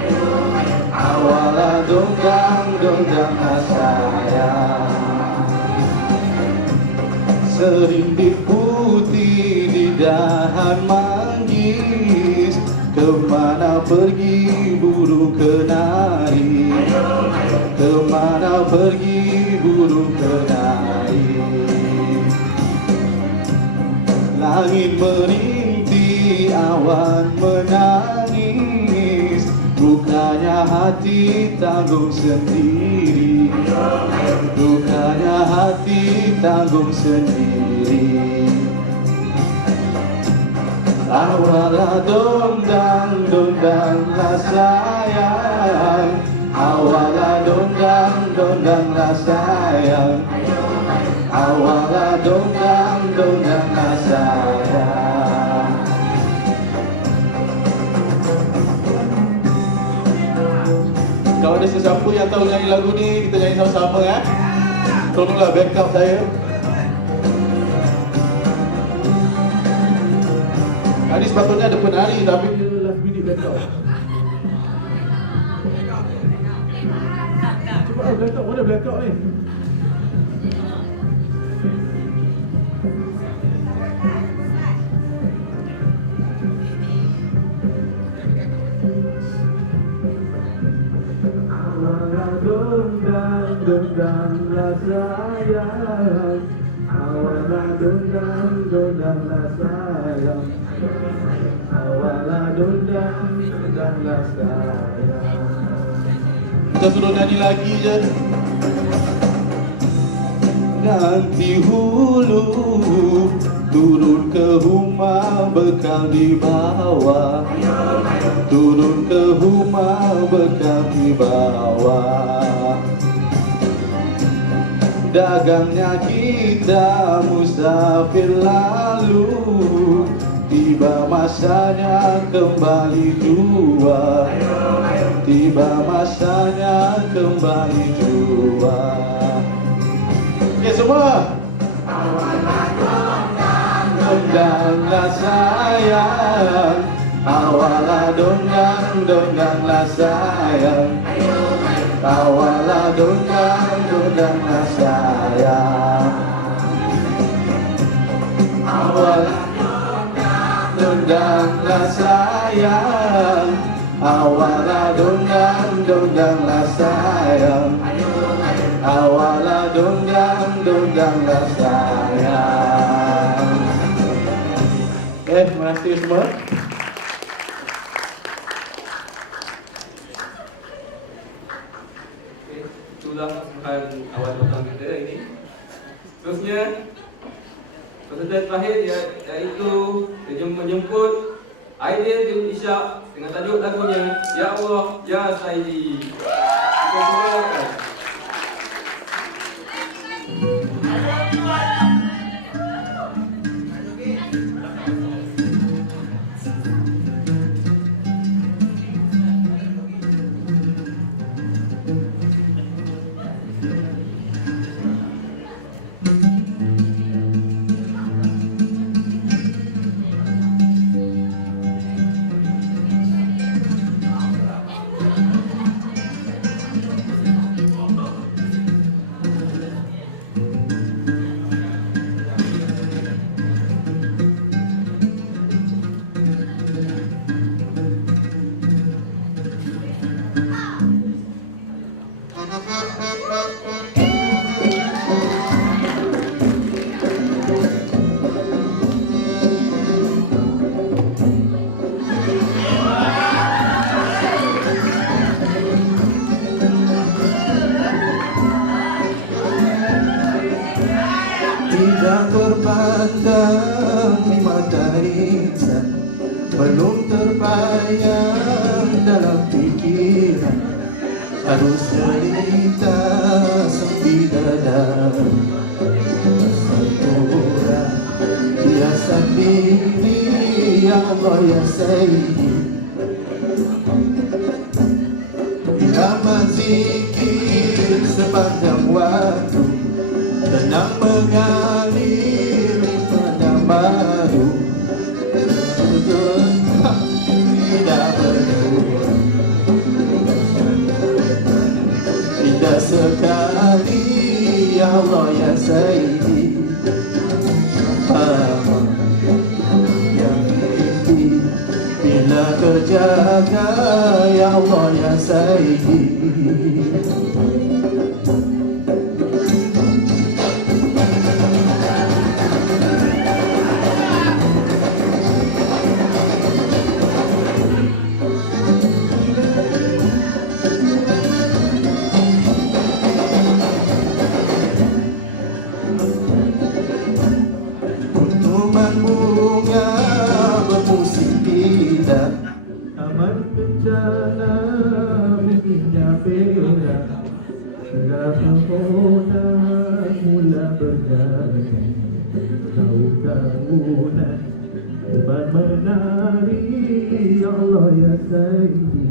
awalah dondang, dondanglah sayang. Serindik putih di dahan manggis, kemana pergi burung kenari, kemana pergi burung kenari. Langit merintih, awan menangis, dukanya hati tanggung sendiri, dukanya hati tanggung sendiri. Awalah dondang, dondanglah sayang, awalah dondang, dondanglah sayang, awalah dondang, dondanglah sayang. Kalau ada sesiapa yang tahu nyanyi lagu ni, kita nyanyi sama-sama ya. Tolonglah backup saya. Tadi sepatutnya ada penari tapi dia last minute backup. Cuba backup, mana backup ni? Dondang, dondanglah sayang, awalah dondang, dondanglah sayang, awalah dondang, dondanglah sayang. Kita suruh nyanyi lagi je. Nanti hulu turun ke rumah bekal di bawah, turun ke rumah bekal di bawah. Dagangnya kita musafir lalu, tiba masanya kembali jua, tiba masanya kembali jua. Oke semua. Dondanglah sayang, awalah dondang, dondanglah sayang, awalah dondang, dondanglah sayang, awalah dondang, dondanglah sayang, awalah dondang, dondanglah sayang, awalah dondang, dondanglah sayang. Terima kasih semua. Itulah kesukaan awal petang kita hari ini. Terusnya peserta terakhir iaitu menjemput Aidil bin Ishak dengan tajuk lagunya Ya Allah Ya Sayyidi. Kita silakan. harus cerita sebidadari sempurna. Ya sendiri, ya Allah ya Sayyidi, irama zikir sepanjang waktu, tenang mengalir pada madu, tidak berdua, indah sekali ya Allah ya Sayyidi. Apa yang mimpi bila terjaga ya Allah ya Sayyidi. Bunga bermusim indah, taman bencana bikinnya berak, segala pohonan mula berjalan, daun-daunan terbang menari ya Allah ya Sayyidi.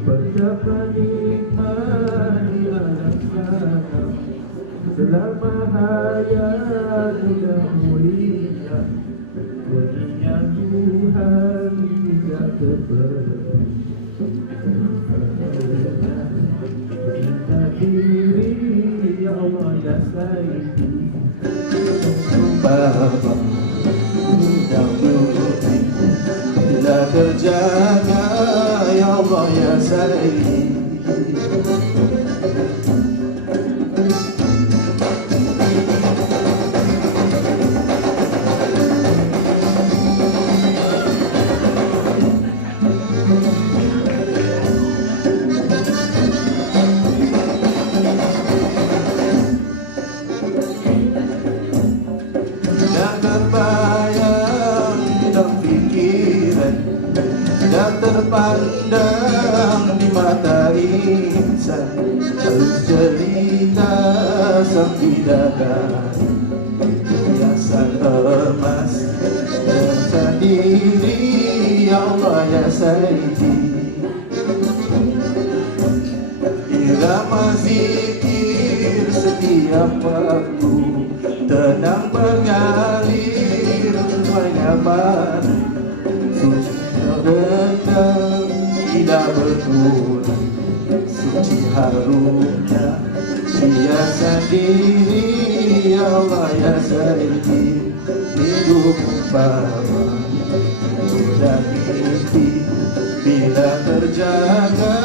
Betapa nikmat di alam sana selama hayat sudah mulia, kurnia Tuhan tidak terperi. Cinta diri ya Allah ya Sayyidi. Bapa yang bukti bila terjaga ya Allah ya Sayyidi. Terpandang di mata insan, harus cerita sang bidadari, hiasan emas dan sendiri ya Allah ya Sayyidi. Irama zikir setiap waktu, tenang mengalir menyaman, suci rendang tidak berkurang, suci harumnya hiasan diri ya Allah ya Sayyidi. Hidup umpama sudah mimpi bila terjaga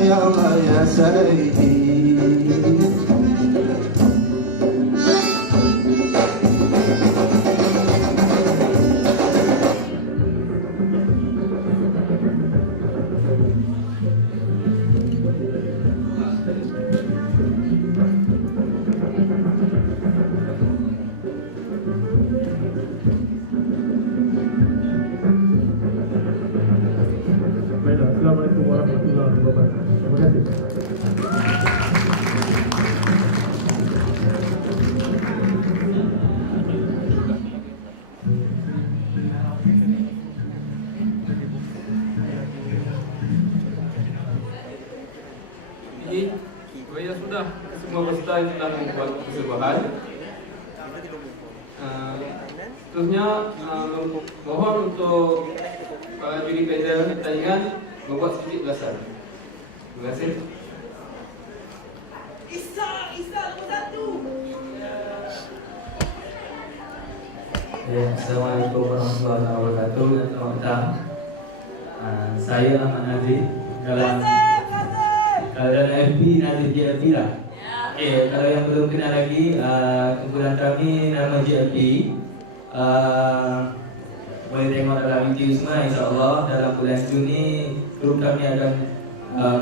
ya Allah ya Sayyidi. Assalamualaikum warahmatullahi wabarakatuh. Terima kasih. Ini saya sudah semua peserta yang telah membuat persembahan. Terusnya mohon untuk para juri panel pertandingan membuat sedikit ulasan. Terima kasih. Assalamualaikum warahmatullahi wabarakatuh. Selamat petang. Saya Ahmad Nazir. Kalau dalam FB Nazir JFB lah. Kalau yang belum kenal lagi, kumpulan kami nama JFB. Boleh tengok dalam video semua, insyaAllah dalam bulan Juni grup kami akan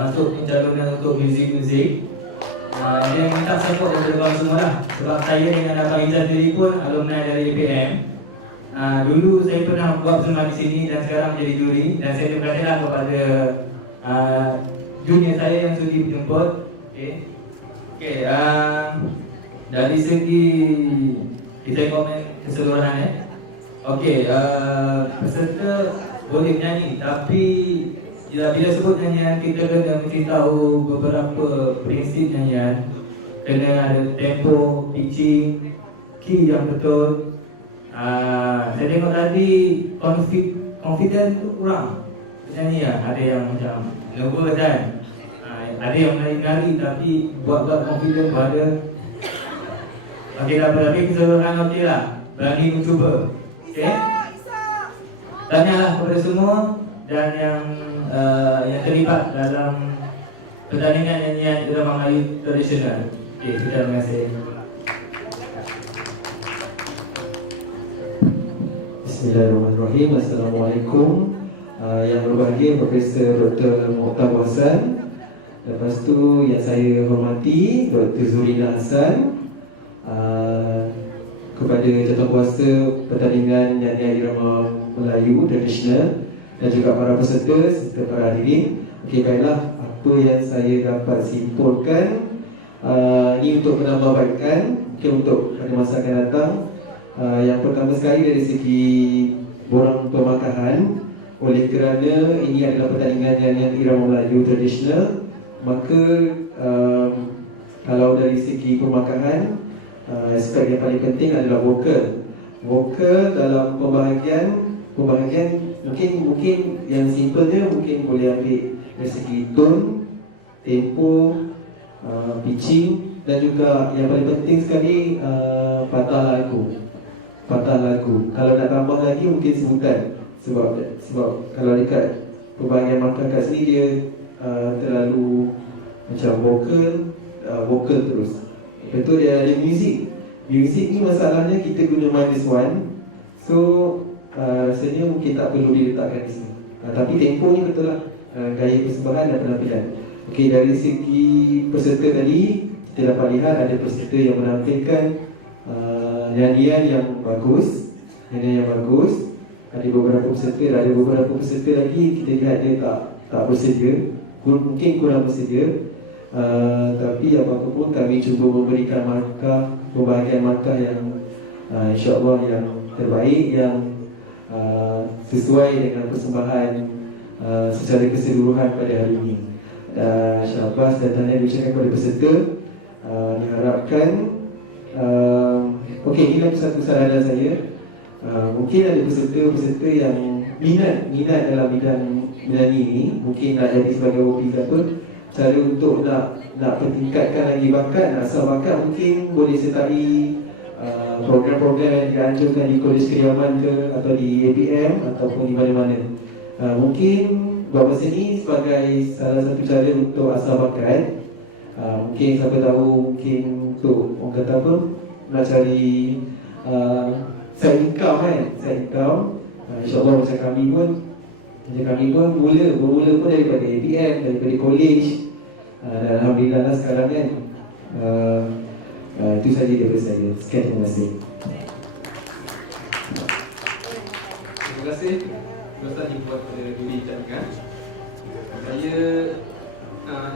masuk pencalonan untuk muzik-muzik. Dia minta support daripada korang semua lah. Sebab saya dengan Abang Izzat sendiri pun alumni dari APM. Dulu saya pernah buat persembahan di sini dan sekarang menjadi juri. Dan saya terima kasihlah kepada junior saya yang sudi menjemput. Okey, dari segi kita komen keseluruhan Okey, peserta boleh menyanyi, tapi bila sebut nyanyian kita kena mesti tahu beberapa prinsip nyanyian. Kena ada tempo, pitching, key yang betul. Saya tengok tadi confident tu kurang penyanyi ada yang macam nervous kan. Ada yang menari-nari tapi buat confident pun ada. Okey, tapi keseluruhan okey lah. Berani mencuba. Okey. Tanyalah kepada semua dan yang terlibat dalam pertandingan nyanyian irama Melayu tradisional. Okey, terima kasih. Bismillahirrahmanirrahim. Assalamualaikum. Yang berbahagia Profesor Dr. Mokhtar Hasan. Lepas tu yang saya hormati Dr. Zurina Hassan, kepada jawatankuasa pertandingan nyanyian irama Melayu tradisional dan juga para peserta serta para hadirin. Okey, baiklah, apa yang saya dapat simpulkan ini untuk menambahbaikkan mungkin untuk pada masa akan datang. Yang pertama sekali dari segi borang pemakahan, oleh kerana ini adalah pertandingan nyanyian irama Melayu tradisional, maka kalau dari segi pemakahan, aspek yang paling penting adalah vokal. Vokal dalam pembahagian mungkin yang simpelnya mungkin boleh ambil dari segi tone, tempo, pitching dan juga yang paling penting sekali patah lagu. Kalau nak tambah lagi mungkin sebutan. Sebab kalau dekat pembahagian markah kat sini dia terlalu macam vokal terus. Betul, dia ada muzik. Muzik ni masalahnya kita guna -1. So rasanya mungkin tak perlu diletakkan di sini. Tapi tempo ni betul lah, gaya persembahan dan penampilan. Okey, dari segi peserta tadi kita dapat lihat ada peserta yang menampilkan nyanyian yang bagus. Ada beberapa peserta lagi kita lihat dia tak bersedia, mungkin kurang bersedia. Tapi apa-apa pun kami cuba memberikan pembahagian markah yang insya-Allah yang terbaik, yang sesuai dengan persembahan secara keseluruhan pada hari ini. Syabas dan tahniah diucapkan kepada peserta. Diharapkan okey, ini lagi satu saranan saya. Mungkin ada peserta yang minat dalam bidang menyanyi ini, mungkin nak jadi sebagai hobi ke apa. Cara untuk nak pertingkatkan lagi bakat, nak asah bakat, mungkin boleh sertai program-program yang dianjurkan di Kolej Keriaman ke, atau di ABM ataupun di mana-mana. Mungkin buat masa ni sebagai salah satu cara untuk asah bakat. Mungkin siapa tahu, mungkin untuk orang kata apa, nak cari side income kan, InsyaAllah macam kami pun bermula pun daripada ABM, daripada kolej. Dan Alhamdulillah lah sekarang kan. Itu saja daripada saya. Sekian, terima kasih. Terima kasih Ustaz dibuat pada diri ucapkan. Saya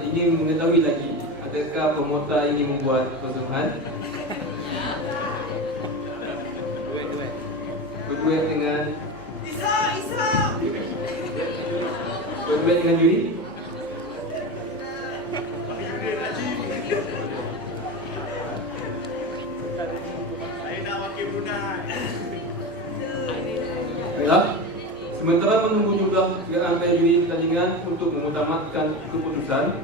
ingin mengetahui lagi, adakah pemotor ingin membuat persembahan berduet dengan berduet dengan Yuri? Baiklah, sementara menunggu jumlah ramai juri pertandingan untuk mengutamakan keputusan,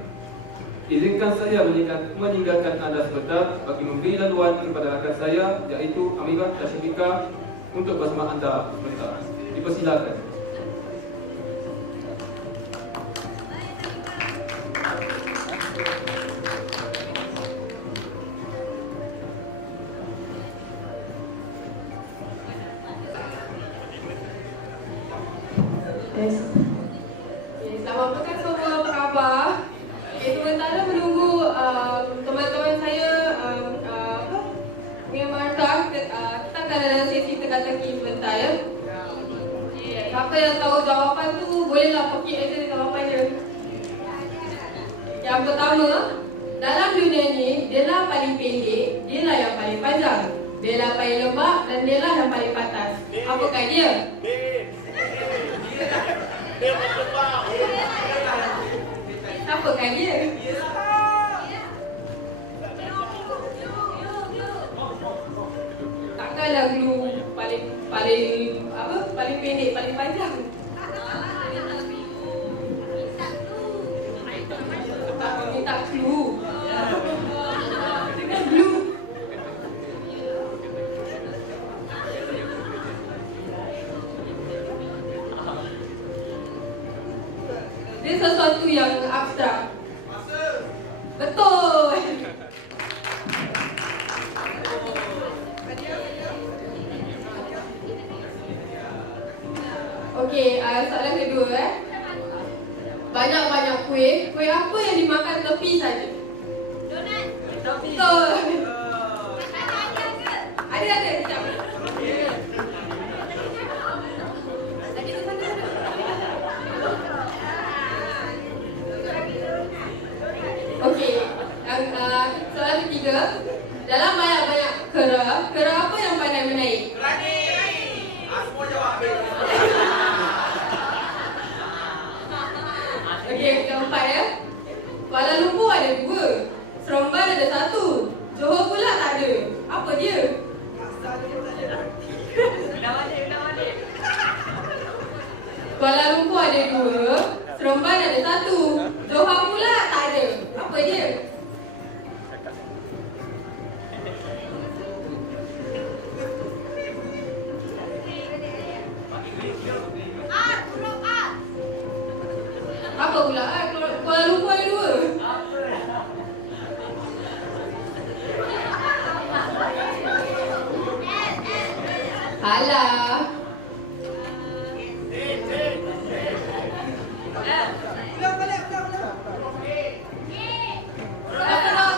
izinkan saya meninggalkan anda sebentar bagi memberi laluan kepada rakan saya, iaitu Amirah Tashrifika, untuk bersama anda sebentar. Dipersilakan. Selamat petang semua, apa khabar? Sementara menunggu teman-teman saya punya markah, kita akan ada sesi teka-teki sebentar ya. Siapa yang tahu jawapan tu, bolehlah pekik aja jawapan dia. Yang pertama, dalam dunia ni, dia lah paling pendek, dia lah yang paling panjang. Dia lah paling lembab dan dia lah yang paling patas. Apakah dia? Apakah dia? Takkanlah glue paling pendek, paling panjang. Tak minta clue. Dengan glue. Dia sesuatu yang abstrak. Betul. Okey, soalan kedua Banyak-banyak kuih. Kuih apa yang dimakan tepi saja? Donat. Betul. Ada. Sekejap. Okey, soalan ketiga. Dalam banyak-banyak kera apa yang pandai menaik? Berani. Aku jawab. Okey, keempat Kuala Lumpur ada 2, Seremban ada 1, Johor pula tak ada. Apa dia? Kuala Lumpur ada 2, Seremban ada 1, Johor pula tak ada. Apa dia? Apa pula? Kuala Lumpur ada 2. Alah. Apa nak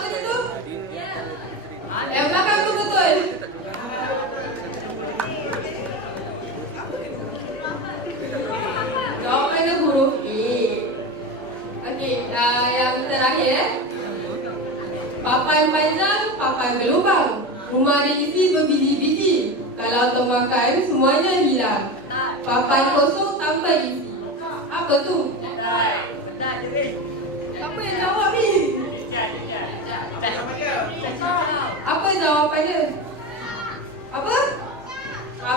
tadi tu? Yang belakang tu betul. Jawapannya huruf A. Okey, yang terakhir Papan panjang, papan berlubang. Rumah diisi berbiji-biji. Kalau termakan, semuanya hilang. Papan kosong tanpa isi. Apa tu? Apa yang jawab ni? Apa jawapannya? Apa?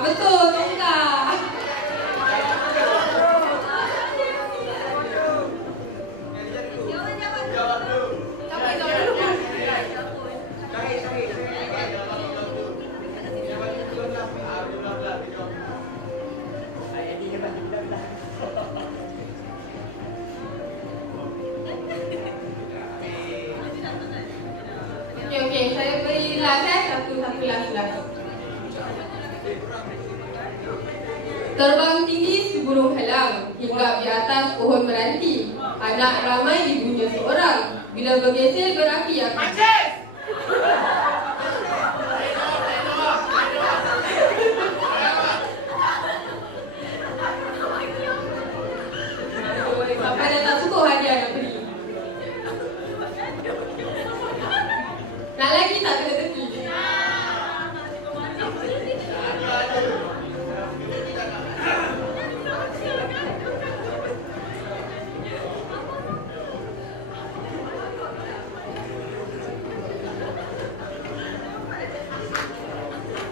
Betul, tongkat. Okey, saya beri last satu last. Terbang tinggi si burung helang, hinggap di atas pohon meranti. Anak ramai ibunya seorang, bila bergesel berapi api. Sampai dah tak cukup hadiah nak beri. Nak lagi tak kena tepi?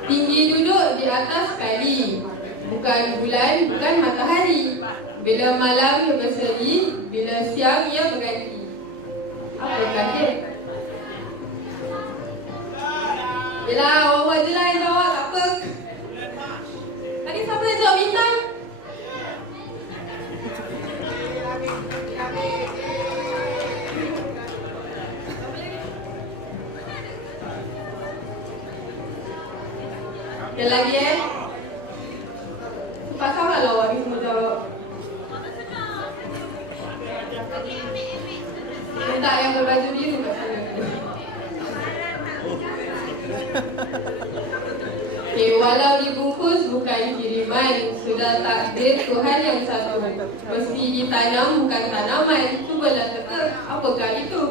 Tinggi duduk di atas kali, bukan bulan, bukan matahari. Bila malam ia berseri, bila siang ia berganti. Apakah dia? Yelah, awak je lah yang jawab, tak apa. Tadi siapa yang jawab bintang? Ada lagi Pasal lah awak ni semua jawab. Minta yang berbaju biru kat sana. Okay, walau dibungkus bukan kiriman, sudah takdir Tuhan yang satu. Mesti ditanam bukan tanaman. Cubalah teka, apakah itu?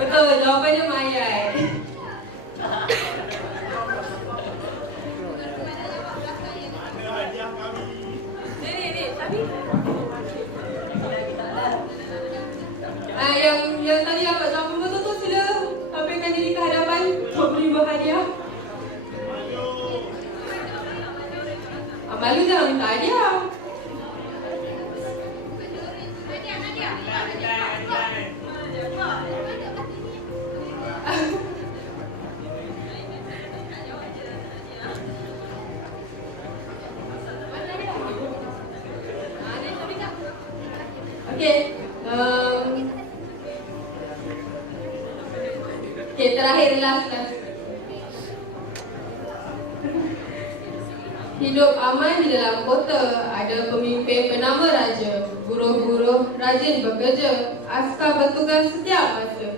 Betul, jawapannya mayat. Yang tadi dapat jawapan betul tu sila sampaikan diri ke hadapan untuk menerima hadiah. Malu jangan minta hadiah. Okey. Okey, terakhir last. Hidup aman di dalam kota. Ada pemimpin bernama Raja. Buruh-buruh rajin bekerja. Askar bertugas setiap masa.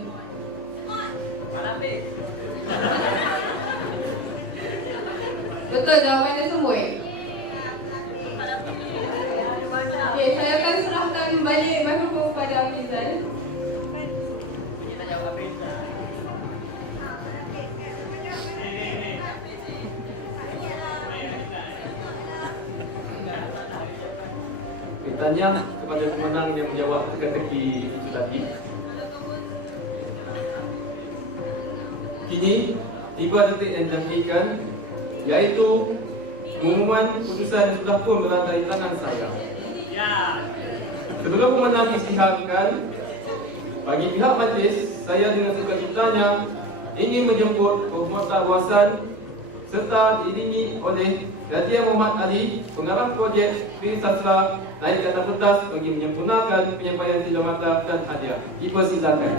Betul jawapannya semua. Okey, saya akan serahkan balik mikrofon kepada Afizal. Tanya kepada pemenang yang menjawab teka-teki itu tadi. Kini, 3 detik yang dinantikan, iaitu pengumuman putusan sudah pun berada di tangan saya. Sebelum pemenang isytiharkan, bagi pihak majlis, saya dengan sukacitanya ingin menjemput Penghormatan Buasan serta diiringi oleh Raja Muhammad Ali, pengarah projek Sri Sastra naik ke atas pentas bagi menyempurnakan penyampaian sila mata dan hadiah. Dipersilakan.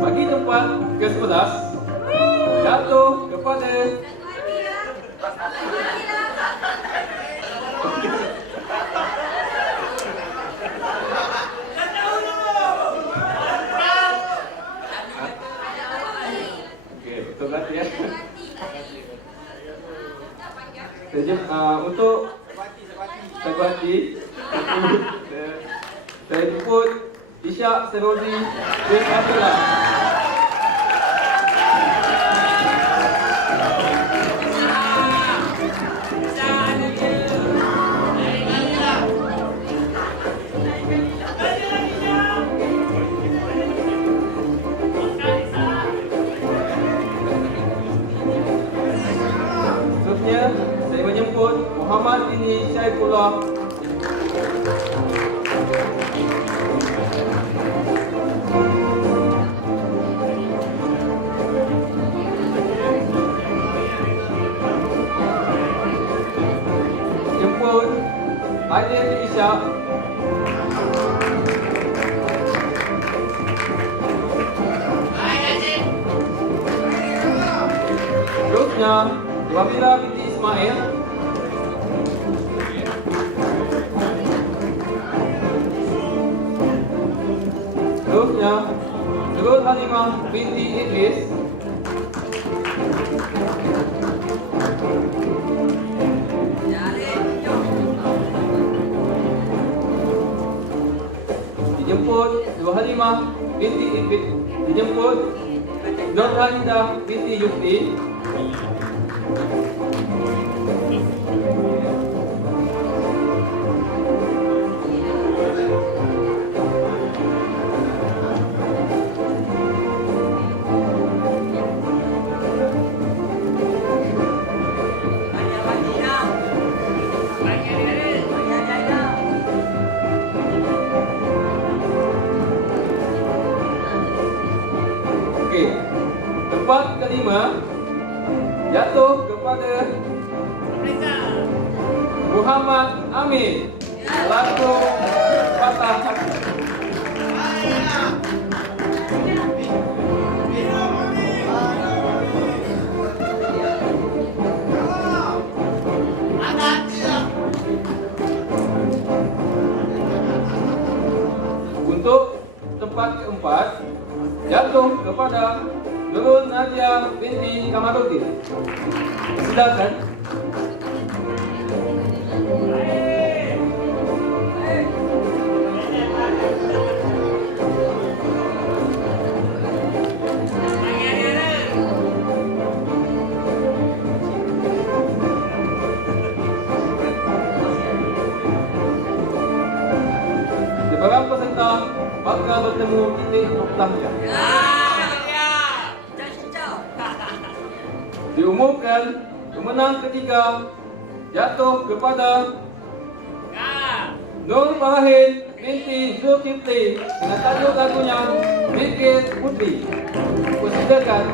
Bagi tempat ke-11 jatuh kepada betul lagi ya. Jadi untuk Sabati saya jemput Isyak Serozi bin Abdullah. Saya menjemput Muhammad Dini Syaifullah. Jemput Aidil Ishak. Terusnya Wabila binti Ismail. Terusnya Nurul Halimah binti Idris. Dijemput Nur Halimah binti Idris. Dijemput Nur Halidah binti Yufti. Okey, tempat kelima jatuh kepada Muhammad Amin selaku patah hati. kepada Nurul Nadia binti Kamarudin. Silakan. Sebarang peserta bakal bertemu titik noktahnya. Diumumkan pemenang ketiga jatuh kepada Nur Farahin binti Zulkifli dengan tajuk lagunya Mikir Putri. Persilakan.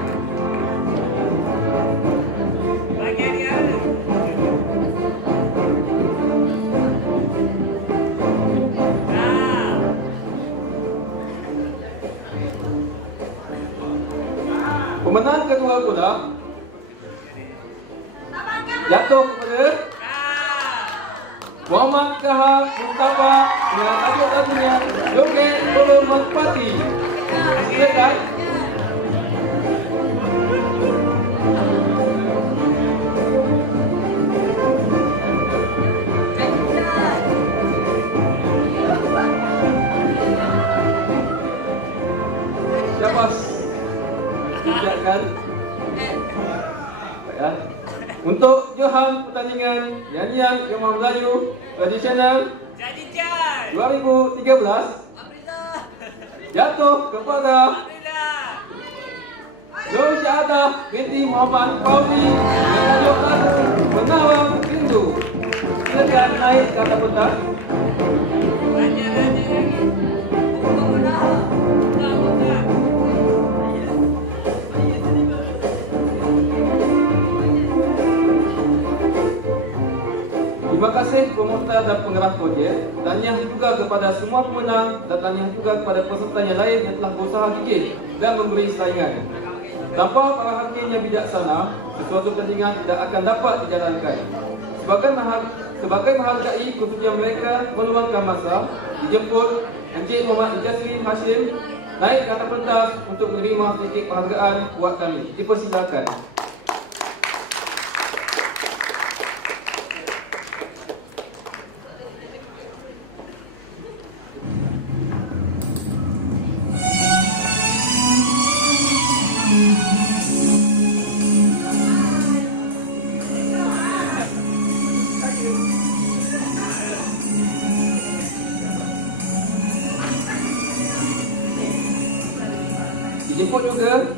Pemenang kedua pula jatuh kepada Muhammad Kahar Mustafa dengan tajuk lagunya Joget Belum Merpati. Silakan. Syabas. Silakan. Ya. Untuk Johan pertandingan nyanyian Irama Melayu tradisional 2013 jatuh kepada Nur Syahadah binti Muhammad Fauzi dengan tajuk lagu Menawar Rindu. Silakan naik ke atas pentas. Terima kasih pemerintah dan pengarah projek. Tahniah juga kepada semua pemenang dan tahniah juga kepada peserta yang lain yang telah berusaha gigih dan memberi saingan. Tanpa para hakim yang bijaksana, sesuatu pertandingan tidak akan dapat dijalankan. Sebagai menghargai keputusan mereka meluangkan masa, dijemput Encik Muhammad Ijazri Hashim naik ke atas pentas untuk menerima sedikit penghargaan buat kami. Dipersilakan. Dijemput juga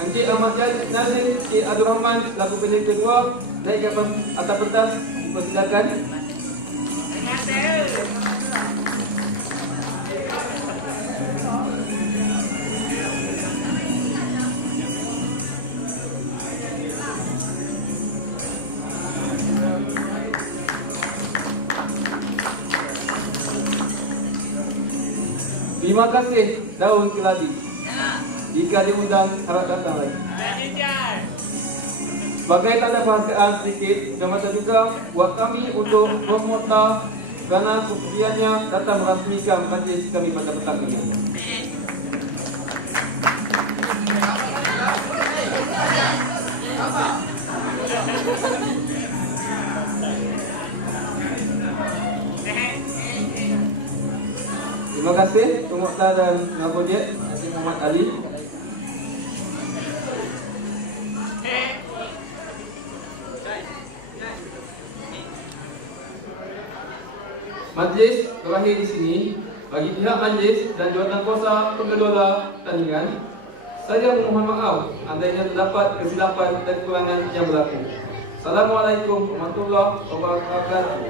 Encik Ahmad Nazir, Encik Abdul Rahman selaku peserta kedua naik ke atas pentas. Dipersilakan. Terima kasih Daun Keladi. Jika diundang, harap datang lagi. Sebagai tanda penghargaan sedikit, Jambatan juga buat kami untuk promota kerana kemudiannya datang merasmikan majlis kami pada petang ini. Terima kasih Pemerintah dan Ngabojek Encik Muhammad Ali. Majlis berakhir di sini. Bagi pihak majlis dan jawatan kuasa pengelola pertandingan, saya memohon maaf andainya terdapat kesilapan dan kekurangan yang berlaku. Assalamualaikum warahmatullahi wabarakatuh.